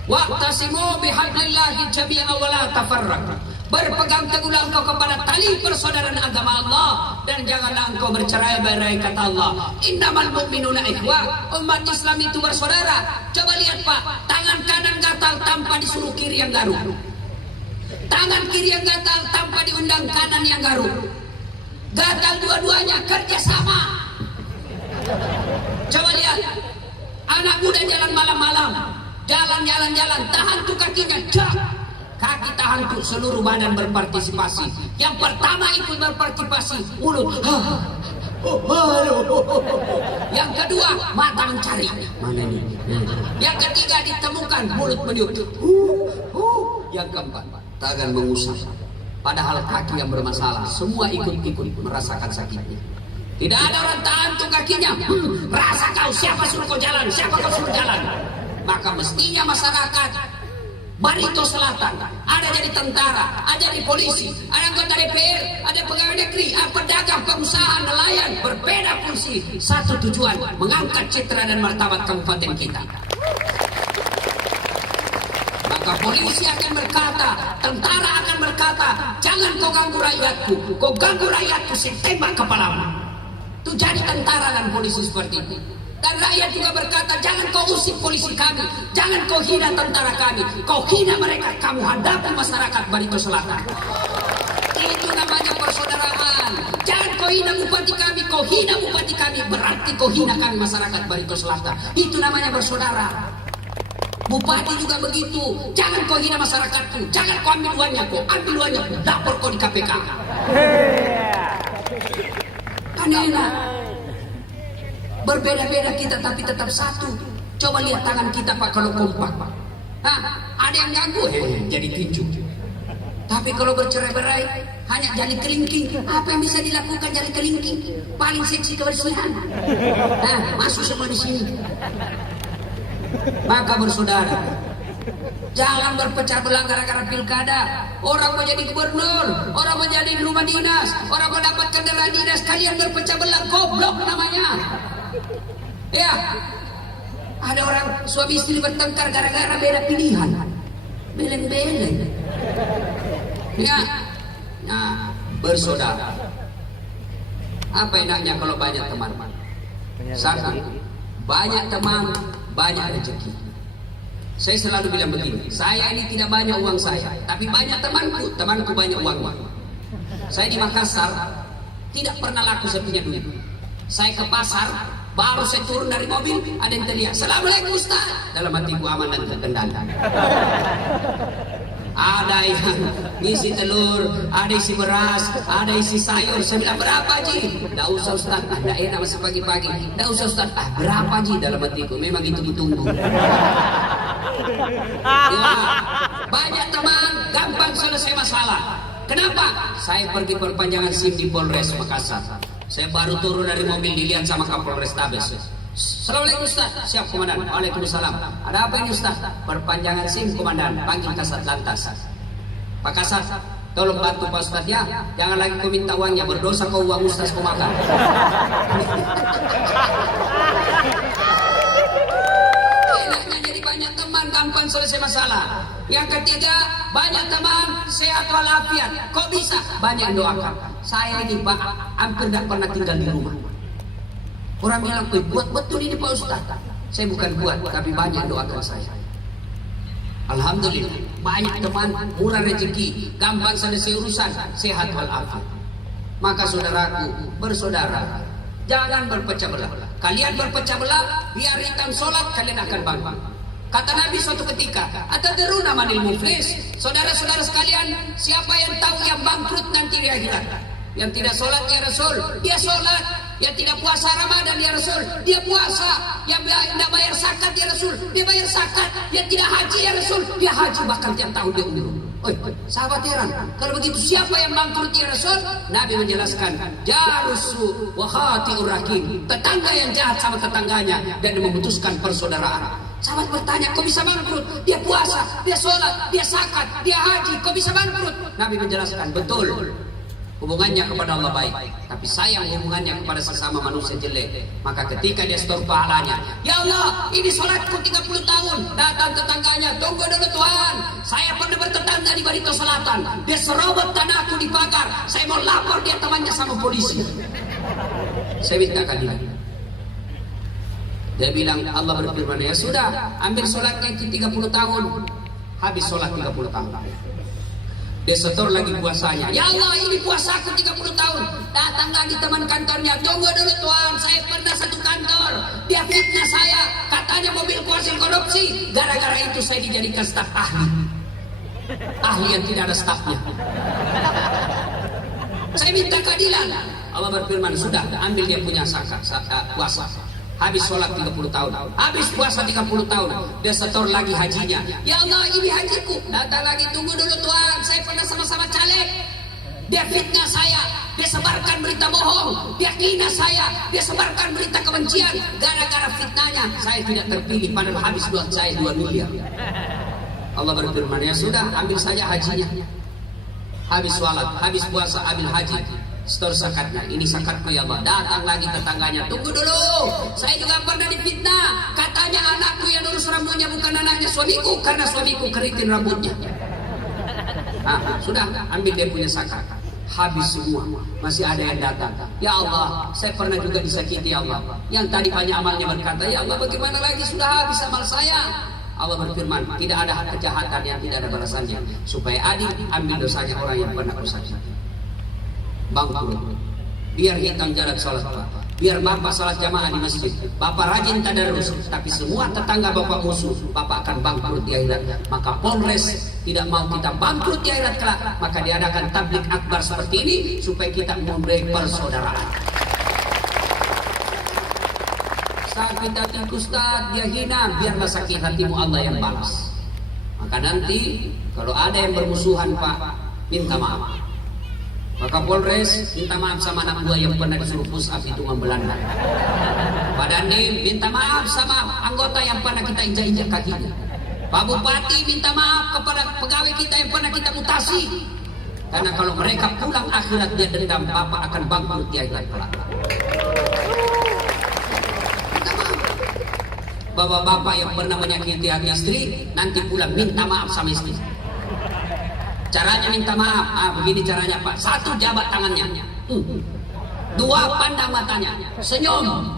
Wa'tasimu bihablillahi jami'an wa la tafarraqu. Berpegang teguhlah engkau kepada tali persaudaraan agama Allah dan janganlah engkau bercerai-berai, kata Allah. Innamal mu'minuna ikhwah. Umat Islam itu bersaudara. Coba lihat Pak, tangan kanan gatal tanpa disuruh kiri yang garuk. Tangan kiri yang gatal tanpa diundang kanan yang garuk. Gatal dua-duanya kerja sama. Coba lihat, anak muda jalan malam-malam, jalan, tahan tuh kakinya, kaki tahan tuh, seluruh badan berpartisipasi. Yang pertama ikut berpartisipasi mulut. Yang kedua mata mencari mana nih. Yang ketiga ditemukan mulut meniup. Yang keempat tangan mengusap. Padahal kaki yang bermasalah, semua ikut-ikut merasakan sakitnya. Tidak ada orang tahan tuh kakinya. Rasa kau, siapa suruh kau jalan, siapa kau suruh jalan. Maka mestinya masyarakat Barito Selatan ada jadi tentara, ada jadi polisi, ada anggota DPR, ada pegawai negeri, ada pedagang, pengusaha, nelayan, berbeda fungsi, satu tujuan, mengangkat citra dan martabat kabupaten kita. Maka polisi akan berkata, tentara akan berkata, jangan kau ganggu rakyatku, kau ganggu rakyatku, saya tembak kepalamu. Itu jadi tentara dan polisi seperti itu. Dan rakyat juga berkata, jangan kau usik polisi kami, jangan kau hina tentara kami, kau hina mereka, kamu hadapi masyarakat Barito Selatan. Itu namanya persaudaraan. Jangan kau hina bupati kami, kau hina bupati kami, berarti kau hina kami masyarakat Barito Selatan. Itu namanya bersaudara. Bupati juga begitu. Jangan kau hina masyarakatku, jangan kau ambil uangnya kau, ambil uangnya kau, lapor kau di KPK. Kan enak. Berbeda-beda kita tapi tetap satu. Coba lihat tangan kita Pak kalau kompak. Hah, ada yang ganggu, jadi tinju. Tapi kalau bercerai-berai hanya jali kelingking, apa yang bisa dilakukan jali kelingking? Paling seksi kebersihan. Nah, masuk semua di sini. Maka bersaudara, jangan berpecah belah gara-gara pilkada. Orang mau jadi gubernur, orang mau jadi rumah dinas, orang mau dapat kendaraan dinas, kalian berpecah belah, goblok namanya. Ya, ada orang suami istri bertengkar gara-gara beda pilihan, beleng-beleng. Ya, nah bersaudara, apa enaknya kalau banyak teman? Satu, banyak teman, banyak rezeki. Saya selalu bilang begini, saya ini tidak banyak uang saya, tapi banyak temanku, temanku banyak uangnya. Saya di Makassar tidak pernah laku saya punya duit. Saya ke pasar, baru saya turun dari mobil, ada yang teriak, "Assalamualaikum Ustaz." Dalam hatiku aman dan terkendali. Ada yang isi telur, ada isi beras, ada isi sayur. Saya bilang, "Berapa Ji?" "Nggak usah Ustaz, nggak enak masih pagi-pagi." "Nggak usah Ustaz." "Berapa Ji?" Dalam hatiku, memang itu ditunggu. Ya, banyak teman, gampang selesai masalah. Kenapa? Saya pergi perpanjangan SIM di Polres Makassar. Saya baru turun dari mobil, dilihat sama Kapolres Tabes. "Assalamualaikum Ustaz." "Siap Komandan." "Waalaikumsalam." "Ada apa ini Ustaz?" "Perpanjangan SIM Komandan, panggil Kasat Lantas." "Pak Kasat, tolong bantu Pak Ustaz ya, jangan lagi kau minta uangnya, berdosa kau uang Ustaz kau makan." Enaknya jadi banyak teman, gampang selesai masalah. Yang ketiga, banyak teman, sehat walafiat. Kok bisa? Banyak doakan. Saya ini Pak, hampir tidak pernah tinggal di rumah. Orang bilang, "Buat betul ini Pak Ustaz." Saya bukan buat, tapi banyak doakan saya. Alhamdulillah, banyak teman, murah rezeki, gampang selesai urusan, sehat walafiat. Maka saudaraku, bersaudara, jangan berpecah belah. Kalian berpecah belah, biar hitam sholat, kalian akan bangkit. Kata Nabi suatu ketika, "Atadruna manil muflis?" Saudara-saudara sekalian, siapa yang tahu yang bangkrut nanti di akhirat? Yang tidak sholat ya Rasul, dia sholat. Yang tidak puasa Ramadan ya Rasul, dia puasa. Yang tidak bayar zakat ya Rasul, dia bayar zakat. Yang tidak haji ya Rasul, dia haji, bahkan tiap tahun dia umroh. Sahabat heran, kalau begitu siapa yang bangkrut ya Rasul? Nabi menjelaskan, jarusu wa khati'ur rahim, tetangga yang jahat sama tetangganya dan memutuskan persaudaraan. Sahabat bertanya, kok bisa bangkrut? Dia puasa, dia sholat, dia zakat, dia haji, kok bisa bangkrut? Nabi menjelaskan, betul, hubungannya kepada Allah baik, tapi sayang hubungannya kepada sesama manusia jelek. Maka ketika dia setor pahalanya, "Ya Allah, ini sholatku 30 tahun. Datang tetangganya, "Tunggu dulu Tuhan, saya pernah bertetangga di Barito Selatan. Dia serobot tanahku di pagar. Saya mau lapor dia temannya sama polisi. Saya minta keadilan." Dia bilang, Allah berfirman, "Ya sudah, ambil sholatnya itu 30 tahun. Habis sholat 30 tahun. Dia setor lagi puasanya. "Ya Allah, ini puasaku 30 tahun. Datang lagi teman kantornya, "Tunggu dulu Tuhan, saya pernah satu kantor. Dia fitnah saya, katanya mobilku hasil korupsi. Gara-gara itu saya dijadikan staf ahli. Ahli yang tidak ada stafnya. Saya minta keadilan." Allah berfirman, "Sudah, ambil dia punya puasa. Habis sholat 30 tahun, habis puasa 30 tahun, dia setor lagi hajinya. "Ya Allah, ini hajiku." Datang lagi, "Tunggu dulu Tuhan, saya pernah sama-sama caleg. Dia fitnah saya, dia sebarkan berita bohong, dia hina saya, dia sebarkan berita kebencian. Gara-gara fitnahnya saya tidak terpilih, padahal habis duit saya 2 miliar. Allah berfirman, "Ya sudah, ambil saja hajinya. Habis sholat, habis puasa, ambil haji, setor zakatnya. Ini zakatku ya Allah." Datang lagi tetangganya, "Tunggu dulu, saya juga pernah difitnah. Katanya anakku yang lurus rambutnya bukan anaknya suamiku, karena suamiku keriting rambutnya." Sudah, ambil dia punya zakat. Habis semua, masih ada yang datang. "Ya Allah, saya pernah juga disakiti ya Allah. Yang tadi banyak amalnya berkata, ya Allah bagaimana lagi, sudah habis amal saya." Allah berfirman, "Tidak ada kejahatan yang tidak ada balasannya. Supaya adil, ambil dosanya orang yang pernah kusakiti." Bangkrut, biar hitam jalan sholat Pak. Biar Bapak salat jamaah di masjid, Bapak rajin tadarus, tapi semua tetangga Bapak musuh, Bapak akan bangkrut di akhirat. Maka Polres tidak mau kita bangkrut di akhirat kelak, maka diadakan tablik akbar seperti ini supaya kita memberi persaudaraan. Saat kita Ustaz dia hina, biarlah sakit hatimu, Allah yang balas. Maka nanti kalau ada yang bermusuhan Pak, minta maaf. Maka Polres minta maaf sama anak buah yang pernah disuruh push up itu Belanda. Pak Dandim minta maaf sama anggota yang pernah kita injak-injak kakinya. Pak Bupati minta maaf kepada pegawai kita yang pernah kita mutasi. Karena kalau mereka pulang akhirat dia dendam, Bapak akan bangkrut di akhirat kelak. Minta maaf. Bapak-bapak yang pernah menyakiti hati istri, nanti pulang minta maaf sama istri. Caranya minta maaf, begini caranya Pak. Satu, jabat tangannya. Dua, pandang matanya, senyum.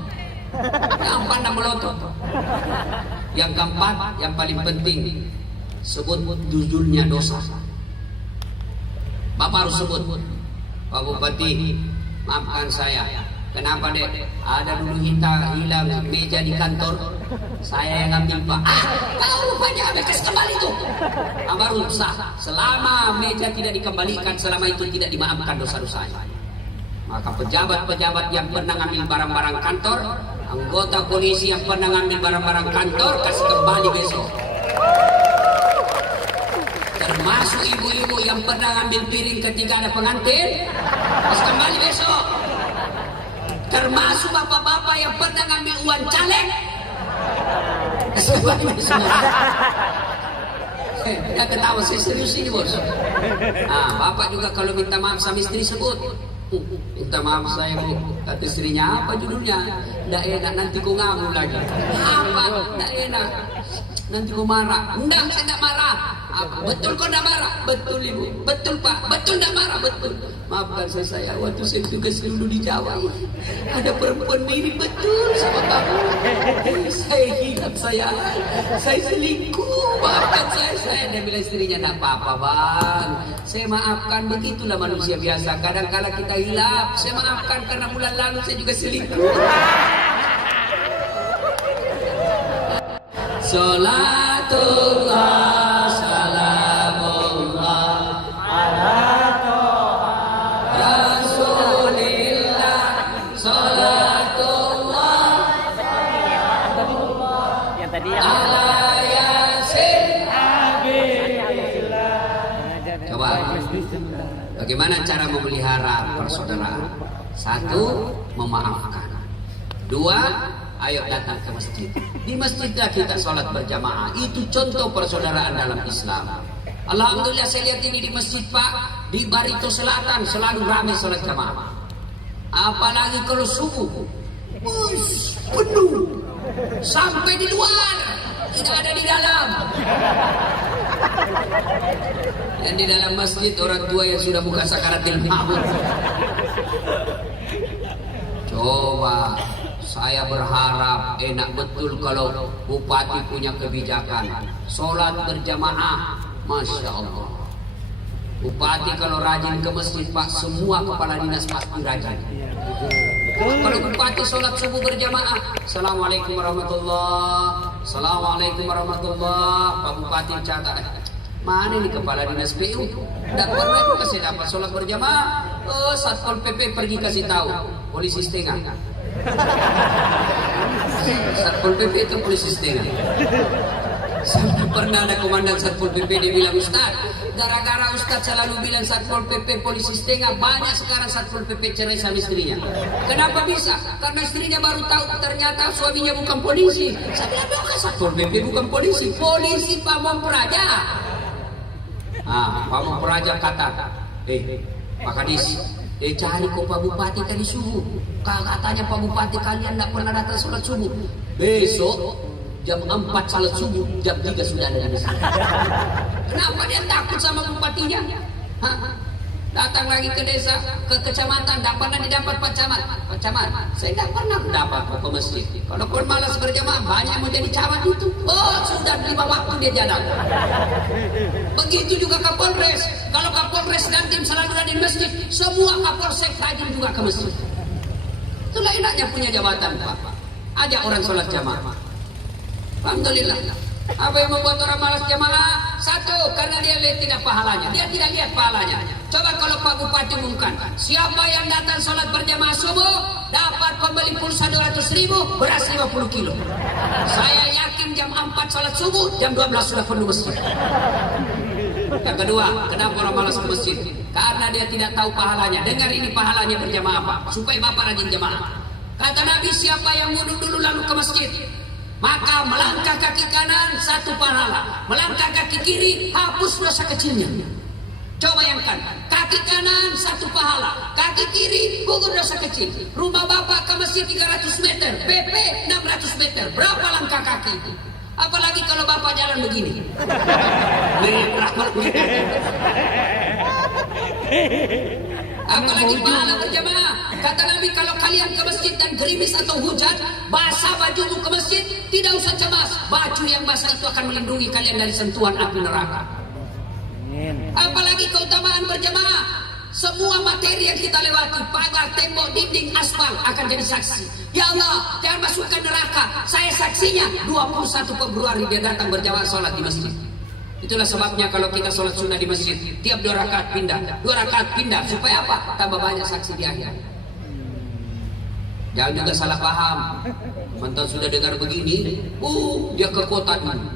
Yang pandang melotot. Yang keempat, yang paling penting, sebut judulnya dosa. Bapak harus sebut, Pak Bupati, maafkan saya. Kenapa dek? Ada dulu hilang meja di kantor, saya yang ambil Pak. Kau rupanya bekas kembali tuh. Baru sah. Selama meja tidak dikembalikan, selama itu tidak dimaafkan dosa-dosanya. Maka pejabat-pejabat yang pernah ngambil barang-barang kantor, anggota polisi yang pernah ngambil barang-barang kantor, kasih kembali besok. Termasuk ibu-ibu yang pernah ngambil piring ketika ada pengantin, kasih kembali besok. Termasuk bapak-bapak yang pernah ngambil uang caleg, kasih kembali besok. Dia ketawa, saya serius ini bos. Nah, bapak juga kalau minta maaf sama istri sebut, minta maaf saya bu, kata istrinya apa judulnya? Nggak enak, nanti ku ngamuk lagi. Apa? Nggak enak, nanti ku marah. Enggak, saya nggak marah. Apa? Betul kau nggak marah? Betul ibu, betul pak, betul nggak marah, betul. Maafkan saya, waktu saya tugas dulu di Jawa, ada perempuan mirip betul sama kamu. Saya hilap saya selingkuh. Maafkan saya. Dia bilang istrinya, tidak apa-apa bang, saya maafkan, begitulah manusia biasa. Kadang-kadang kita hilap, saya maafkan karena bulan lalu saya juga selingkuh. Salatullah salamullah ala Rasulillah. Salatullah yang tadi ala Yasin. Coba, bagaimana cara memelihara persaudaraan? Satu, memaafkan. Dua, ayo datang ke masjid. Di masjidlah kita sholat berjamaah. Itu contoh persaudaraan dalam Islam. Alhamdulillah saya lihat ini di masjid Pak, di Barito Selatan selalu ramai sholat jamaah. Apalagi kalau subuh, penuh sampai di luar, tidak ada di dalam. Yang di dalam masjid orang tua yang sudah buka sakaratil maut. Coba, saya berharap enak betul kalau bupati punya kebijakan sholat berjamaah. Masya Allah, bupati kalau rajin ke masjid Pak, semua kepala dinas pasti rajin. Kalau bupati sholat subuh berjamaah, Assalamualaikum warahmatullah, Assalamualaikum warahmatullah. Pak Bupati catat, mana nih kepala dinas PU? Tidak pernah juga saya dapat sholat berjamaah. Satpol PP pergi kasih tahu, polisi setengah. Satpol PP itu polisi setengah. Sampai pernah ada komandan Satpol PP dia bilang, Ustaz, gara-gara Ustaz selalu bilang Satpol PP polisi setengah, banyak sekarang Satpol PP cerai sama istrinya. Kenapa bisa? Karena istrinya baru tahu ternyata suaminya bukan polisi. Saya bilang, bukan Satpol PP bukan polisi, polisi Pamong Praja. Pamong Praja kata, Pak Kadis, cari kok Pak Bupati tadi subuh. Katanya Pak Bupati kalian tidak pernah datang sholat subuh. Besok jam 4 salat subuh, jam 3 sudah ada di sana. Kenapa dia takut sama bupatinya? Datang lagi ke desa, ke kecamatan, tidak pernah didapat Pak Camat. Pak Camat, saya tidak pernah dapat ke masjid. Kalau pun malas berjamaah, banyak mau jadi camat itu. Sudah 5 waktu dia jalan. Begitu juga Kapolres. Kalau Kapolres dan tim selalu ada di masjid, semua Kapolsek rajin juga ke masjid. Itulah enaknya punya jabatan, Pak. Ajak orang sholat jamaah. Alhamdulillah. Apa yang membuat orang malas jamaah? Satu, karena dia lihat tidak pahalanya. Dia tidak lihat pahalanya. Coba kalau Pak Bupati umumkan, siapa yang datang sholat berjamaah subuh dapat pembeli pulsa 200.000, beras 50 kilo. Saya yakin jam 4 sholat subuh, jam 12 sudah penuh masjid. Yang kedua, kenapa orang malas ke masjid? Karena dia tidak tahu pahalanya. Dengar ini pahalanya berjamaah apa? Supaya Bapak rajin jamaah. Kata Nabi, siapa yang wudhu dulu lalu ke masjid, maka melangkah kaki kanan 1 pahala, melangkah kaki kiri hapus dosa kecilnya. Coba bayangkan, kaki kanan 1 pahala, kaki kiri gugur dosa kecil. Rumah Bapak ke masjid 300 meter, PP 600 meter, berapa langkah kaki itu? Apalagi kalau Bapak jalan begini. Apalagi pahala berjamaah. Kata Nabi, kalau kalian ke masjid dan gerimis atau hujan, basah bajumu ke masjid, tidak usah cemas. Baju yang basah itu akan melindungi kalian dari sentuhan api neraka. Apalagi keutamaan berjamaah. Semua materi yang kita lewati, pagar, tembok, dinding, aspal akan jadi saksi. Ya Allah, jangan masukkan neraka. Saya saksinya. 21 Februari dia datang berjamaah sholat di masjid. Itulah sebabnya kalau kita sholat sunnah di masjid, tiap 2 rakaat pindah, 2 rakaat pindah. Supaya apa? Tambah banyak saksi di akhir. Jangan juga salah paham. Mantan sudah dengar begini, dia ke kota dulu,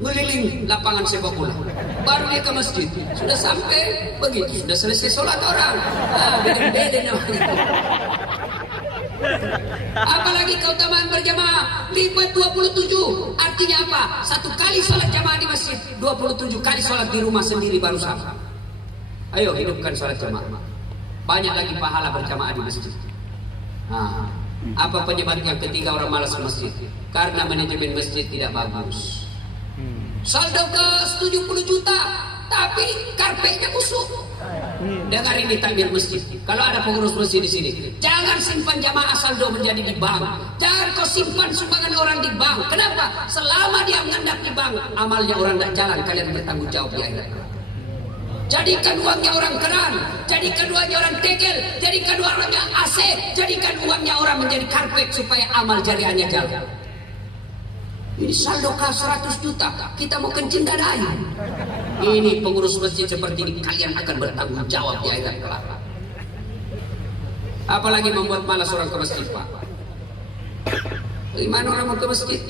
ngeliling lapangan sepak bola, baru dia ke masjid. Sudah sampai begitu, sudah selesai sholat orang. Beda-beda namanya. Apalagi keutamaan berjamaah lipat 27. Artinya apa? 1 kali sholat jamaah di masjid, 27 kali sholat di rumah sendiri baru sama. Ayo hidupkan sholat jamaah. Banyak lagi pahala berjamaah di masjid. Apa penyebabnya ketika orang malas ke masjid? Karena manajemen masjid tidak bagus. Saldo ke 70 juta, tapi karpetnya busuk. Dengar ini takbir masjid. Kalau ada pengurus masjid di sini, jangan simpan jamaah saldo menjadi di bank. Jangan kau simpan sumbangan orang di bank. Kenapa? Selama dia mengendap di bank, amalnya orang tidak jalan. Kalian bertanggung jawab di akhirat. Jadikan uangnya orang keran, jadikan uangnya orang tegel, jadikan uangnya AC, jadikan uangnya orang menjadi karpet supaya amal jariahnya jalan. Ini saldo ke 100 juta, kita mau kencing dadai. Ini pengurus masjid seperti ini, kalian akan bertanggung jawab di akhirat kelak. Apalagi membuat malas orang ke masjid, Pak. Bagaimana orang mau ke masjid?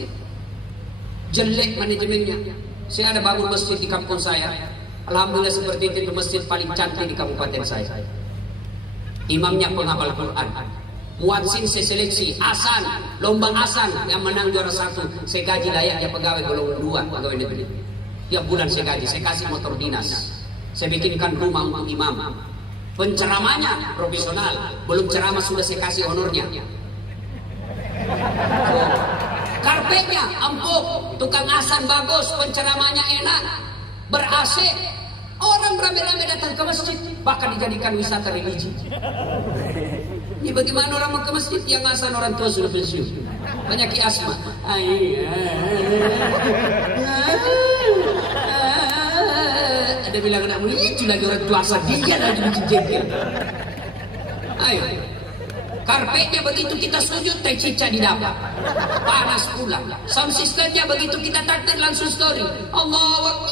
Jelek manajemennya. Saya ada bangun masjid di kampung saya. Alhamdulillah seperti itu masjid paling cantik di kabupaten saya. Imamnya penghafal Quran. Muadzin saya seleksi, asan, lomba asan yang menang juara 1. Saya gaji layaknya pegawai golongan 2, pegawai negeri. Tiap bulan saya gaji, saya kasih motor dinas. Saya bikinkan rumah untuk imam. Penceramanya profesional, belum ceramah sudah saya kasih honornya. Karpetnya empuk, tukang asan bagus, penceramanya enak, ber-AC. Orang ramai-ramai datang ke masjid, bahkan dijadikan wisata religi. Ini bagaimana orang mau ke masjid? Yang asan orang tua sudah pensiun, penyakit asma. Ada bilang anak muda itu lagi orang tua asal dia lagi menjengkel. Ayo, karpetnya begitu kita sujud teh cica di dapur, panas pula. Sound systemnya begitu kita takbir langsung story. Allahu Akbar.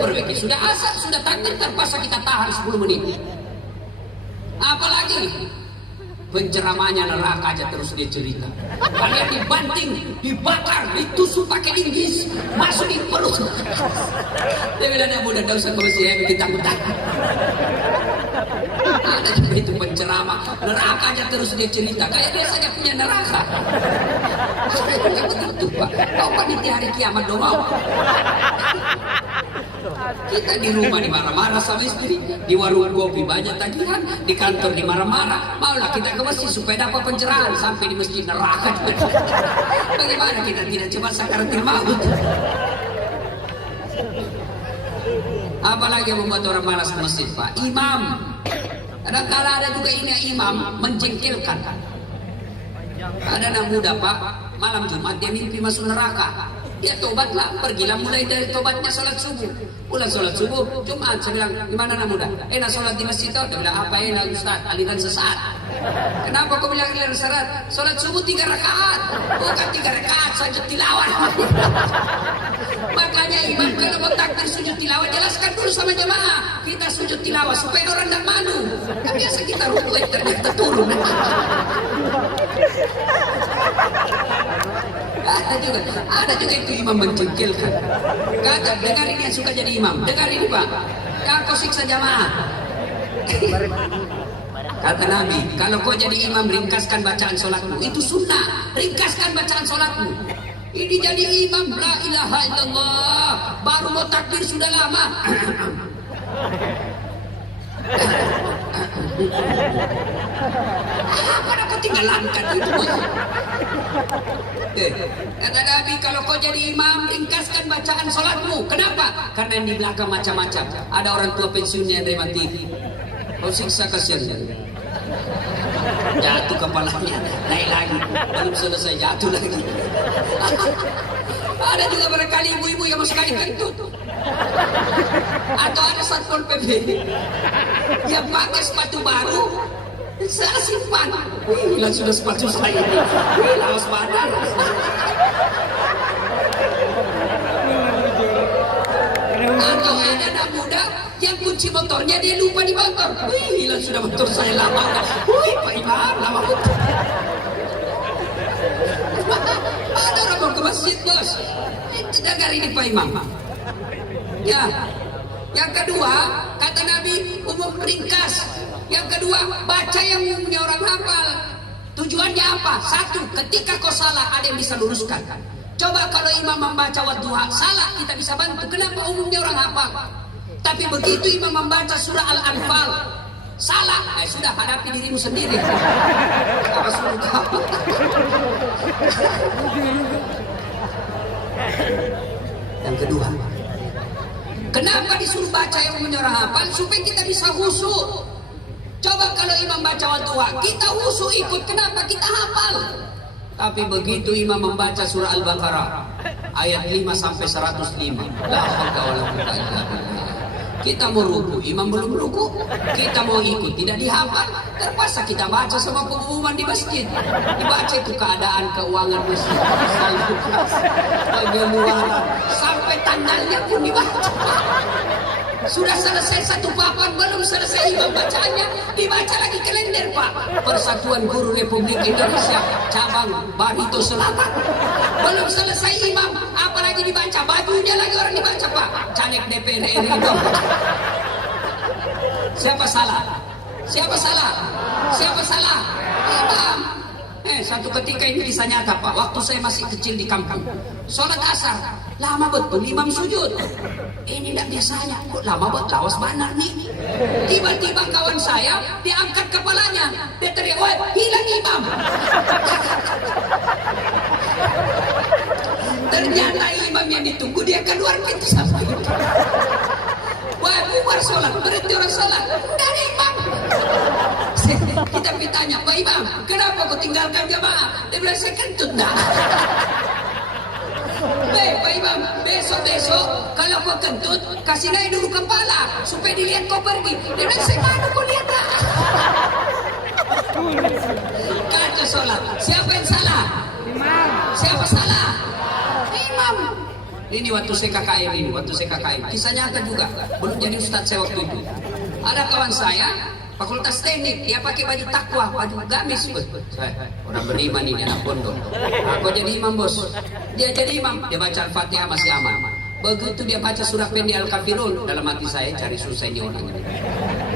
Perbaiki sudah asal sudah takbir terpaksa kita tahan 10 menit. Apalagi penceramanya neraka aja terus dia cerita. Kalian dibanting, dibakar, ditusuk pakai linggis, masuk di perut. Dia bilang anak muda, tidak usah ke masjid, bikin takut-takut. Ada itu penceramah, neraka aja terus dia cerita. Kayak dia saja punya neraka. Begitu Pak, kau panitia hari kiamat dong mau. Kita di rumah dimarah-marah sama istri, di warung kopi banyak tagihan, di kantor dimarah-marah. Maulah kita ke masjid supaya dapat pencerahan, sampai di masjid neraka. Bagaimana kita tidak cepat sakaratul maut? Apalagi yang membuat orang malas ke masjid, Pak? Imam. Kadang-kadang ada juga ini imam menjengkelkan. Ada anak muda, Pak, malam Jumat dia mimpi masuk neraka. Dia tobatlah, pergilah mulai dari tobatnya sholat subuh. Pulang sholat subuh, Jumat, saya bilang, gimana anak muda? Enak sholat di masjid itu? Dia bilang, apa enak Ustaz, aliran sesat. Kenapa kau bilang hilang syarat? Sholat subuh 3 rakaat, bukan 3 rakaat saja tilawah. Makanya imam kalau mau takbir sujud tilawah, jelaskan dulu sama jemaah. Kita sujud tilawah supaya orang tidak malu. Kan biasa kita ruku ternyata turun. Ada juga itu imam mencengkelkan. Kata, dengarin yang suka jadi imam, dengarin Pak. Kau siksa jamaah. Kata Nabi, kalau kau jadi imam ringkaskan bacaan sholatmu. Itu sunnah, ringkaskan bacaan sholatmu. Ini jadi imam, la ilaha illallah, baru mau takbir sudah lama. Apa nak kau tinggalankan itu? Kata Nabi, kalau kau jadi imam ringkaskan bacaan sholatmu. Kenapa? Karena di belakang macam-macam. Ada orang tua pensiunnya yang mati. Kau siksa kasihan. Jatuh kepalanya, naik lagi, belum selesai jatuh lagi. Ada juga barangkali ibu-ibu yang mau sekali kentut. Atau ada satpol PP yang pakai sepatu baru, saya simpan. Hilang sudah sepatu saya ini, lawas badan. Atau ada anak muda yang kunci motornya dia lupa di motor. Hilang sudah motor saya lama. Pak Imam, lama betul. Ada orang mau ke masjid bos. Itu dengar ini Pak Imam. Ya. Yang kedua, kata Nabi, umum ringkas. Yang kedua, baca yang umumnya orang hafal. Tujuannya apa? Satu, ketika kau salah ada yang bisa luruskan. Coba kalau imam membaca wadduha salah, kita bisa bantu. Kenapa umumnya orang hafal? Tapi begitu imam membaca surah Al-Anfal salah, sudah hadapi dirimu sendiri. Apa suruh kau? Yang kedua, kenapa disuruh baca yang umumnya orang hafal? Supaya kita bisa khusyuk. Coba kalau imam baca wadduha, kita khusyuk ikut. Kenapa? Kita hafal. Tapi begitu imam membaca surah Al-Baqarah ayat 5 sampai 105, la haula wala quwwata illa billah. Kita mau ruku, imam belum ruku, kita mau ikut, tidak dihafal, terpaksa kita baca sama pengumuman di masjid. Dibaca itu keadaan keuangan masjid, pengeluaran, sampai tanggalnya pun dibaca. Sudah selesai satu papan, belum selesai imam bacaannya, dibaca lagi kalender Pak. Persatuan Guru Republik Indonesia cabang Barito Selatan. Belum selesai imam, apalagi dibaca, bajunya lagi orang dibaca Pak. Caleg DPR RI itu. Siapa salah? Siapa salah? Siapa salah? Imam. Satu ketika ini bisa nyata Pak. Waktu saya masih kecil di kampung, sholat asar lama betul imam sujud. Ini tidak biasanya, kok lama buat lawas banar nih. Tiba-tiba kawan saya diangkat kepalanya, dia teriak, "Woi, hilang imam!" Ternyata imam yang ditunggu dia keluar pintu sampai. Wah, bubar sholat, berhenti orang sholat, tidak ada imam. Kita bertanya, Pak Imam, kenapa kau tinggalkan jamaah? Dia bilang, saya kentut dah. Pak Imam, besok-besok kalau kau kentut, kasih naik dulu kepala supaya dilihat kau pergi. Dia bilang, saya mana kau lihat dah. Kacau sholat. Siapa yang salah? Imam. Siapa salah? Imam. Ini waktu saya KKN ini, kisah nyata juga. Belum jadi ustadz saya waktu itu. Ada kawan saya, fakultas teknik, dia pakai baju takwa, baju gamis. Orang beriman ini, anak pondok. Aku jadi imam bos. Dia jadi imam, dia baca Al-Fatihah masih aman. Begitu dia baca surah pendek Al-Kafirun, dalam hati saya cari susah ini orang ini.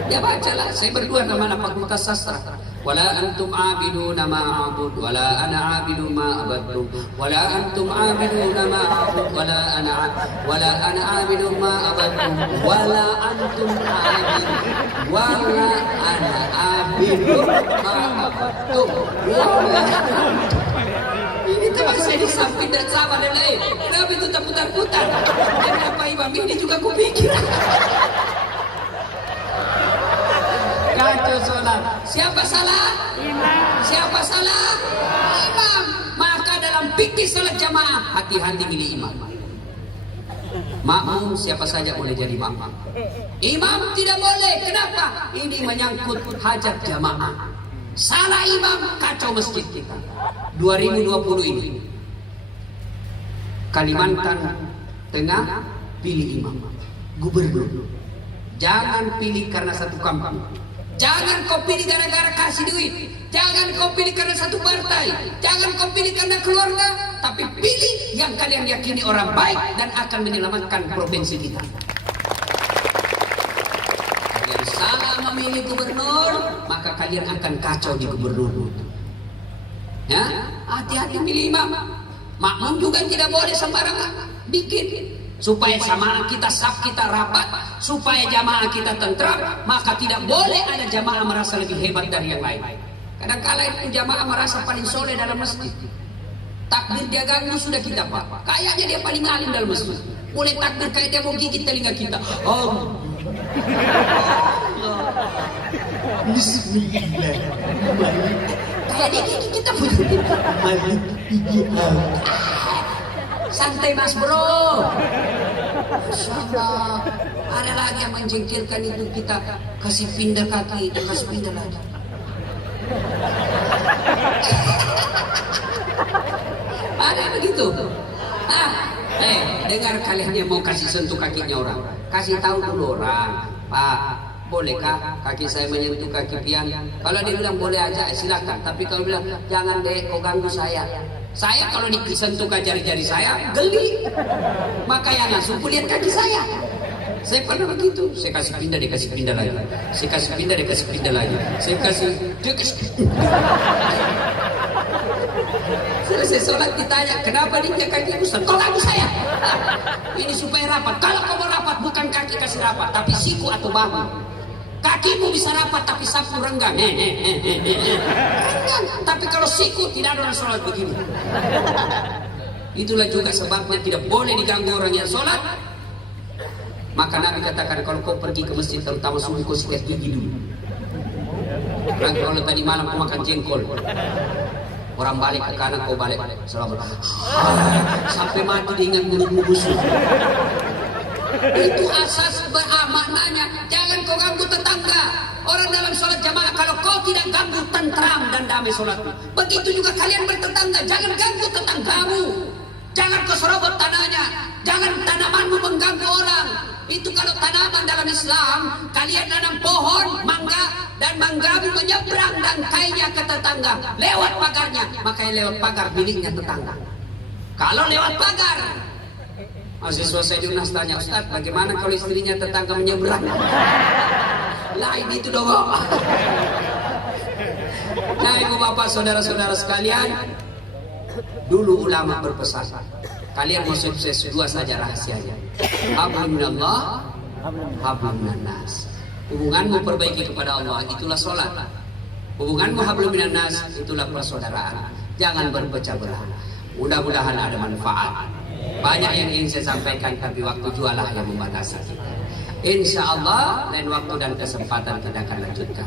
Dia bacalah, saya berdua sama anak fakultas sastra. Wala antum abiduna ma a'bud wala ana abidu ma abadtum wala antum abiduna ma a'bud wala ana abidu ma abadtum wala antum abidu wala ana abidu ma abadtum. Ini teman saya di samping dan sabar dan lain. Kenapa itu tak putar-putar? Kenapa imam ini juga kupikir. Kacau sholat. Siapa salah? Imam. Siapa salah? Imam. Maka dalam fikih sholat jamaah, hati-hati milih imam. Makmum siapa saja boleh jadi makmum. Imam tidak boleh. Kenapa? Ini menyangkut hajat jamaah. Salah imam, kacau masjid kita. 2020 ini Kalimantan Tengah pilih imam, gubernur. Jangan pilih karena satu kampung. Jangan kau pilih gara-gara kasih duit. Jangan kau pilih karena satu partai. Jangan kau pilih karena keluarga. Tapi pilih yang kalian yakini orang baik dan akan menyelamatkan provinsi kita. Kalian salah memilih gubernur, maka kalian akan kacau di gubernur. Ya, hati-hati pilih imam. Makmum juga tidak boleh sembarangan bikin. Supaya jamaah kita saf kita rapat, supaya jamaah kita tentram, maka tidak boleh ada jamaah merasa lebih hebat dari yang lain. Kadang-kala itu jamaah merasa paling soleh dalam masjid. Takbir dia ganggu sudah kita pak. Kayaknya dia paling alim dalam masjid. Mulai takbir kayak dia mau gigit telinga kita. Oh. Bismillah. Kayak dia gigit kita punya. Santai mas bro. Masya ada lagi yang menjengkelkan itu, kita kasih pindah kaki, dia kasih pindah lagi. Ada begitu. Dengar kalian yang mau kasih sentuh kakinya orang, kasih tahu dulu orang, Pak, bolehkah kaki saya menyentuh kaki pian? Kalau dia bilang boleh aja, silakan. Tapi kalau bilang jangan deh, kau ganggu saya. Saya kalau disentuh ke jari-jari saya geli, maka yang langsung lihat kaki saya. Saya pernah begitu, saya kasih pindah, dia kasih pindah lagi. Saya kasih pindah, dia kasih pindah lagi. Saya kasih, dia kasih. Selesai sholat ditanya, kenapa dia kaki Ustaz? Kau ganggu saya. Ini supaya rapat. Kalau kau mau rapat, bukan kaki kasih rapat, tapi siku atau bahu. Kakimu bisa rapat tapi sapu renggang. Renggang. Tapi kalau siku tidak ada orang sholat begini. Itulah juga sebabnya tidak boleh diganggu orang yang sholat. Maka Nabi katakan kalau kau pergi ke masjid terutama subuh kau sikat gigi dulu. Kalau tadi malam kau makan jengkol, orang balik ke kanan kau balik. Selamat. Sampai mati dia ingat mulutmu busuk. Itu asas maknanya. Jangan kau ganggu tetangga. Orang dalam sholat jamaah kalau kau tidak ganggu tentram dan damai sholatmu. Begitu juga kalian bertetangga. Jangan ganggu tetanggamu. Jangan kau serobot tanahnya. Jangan tanamanmu mengganggu orang. Itu kalau tanaman dalam Islam, kalian tanam pohon mangga dan manggamu menyeberang dan kainnya ke tetangga lewat pagarnya, maka lewat pagar miliknya tetangga. Kalau lewat pagar, mahasiswa saya di UNAS tanya, Ustaz, bagaimana kalau istrinya tetangga menyeberang? Lain itu dong. Nah, ibu bapak, saudara-saudara sekalian, dulu ulama berpesan, kalian mau sukses dua saja rahasianya. Hablum minallah, hablum minannas. Hubunganmu perbaiki kepada Allah, itulah sholat. Hubunganmu hablum minannas, itulah persaudaraan. Jangan berpecah belah. Mudah-mudahan ada manfaat. Banyak yang ingin saya sampaikan, tapi waktu jualah yang membatasi kita. Insya Allah lain waktu dan kesempatan kita akan lanjutkan.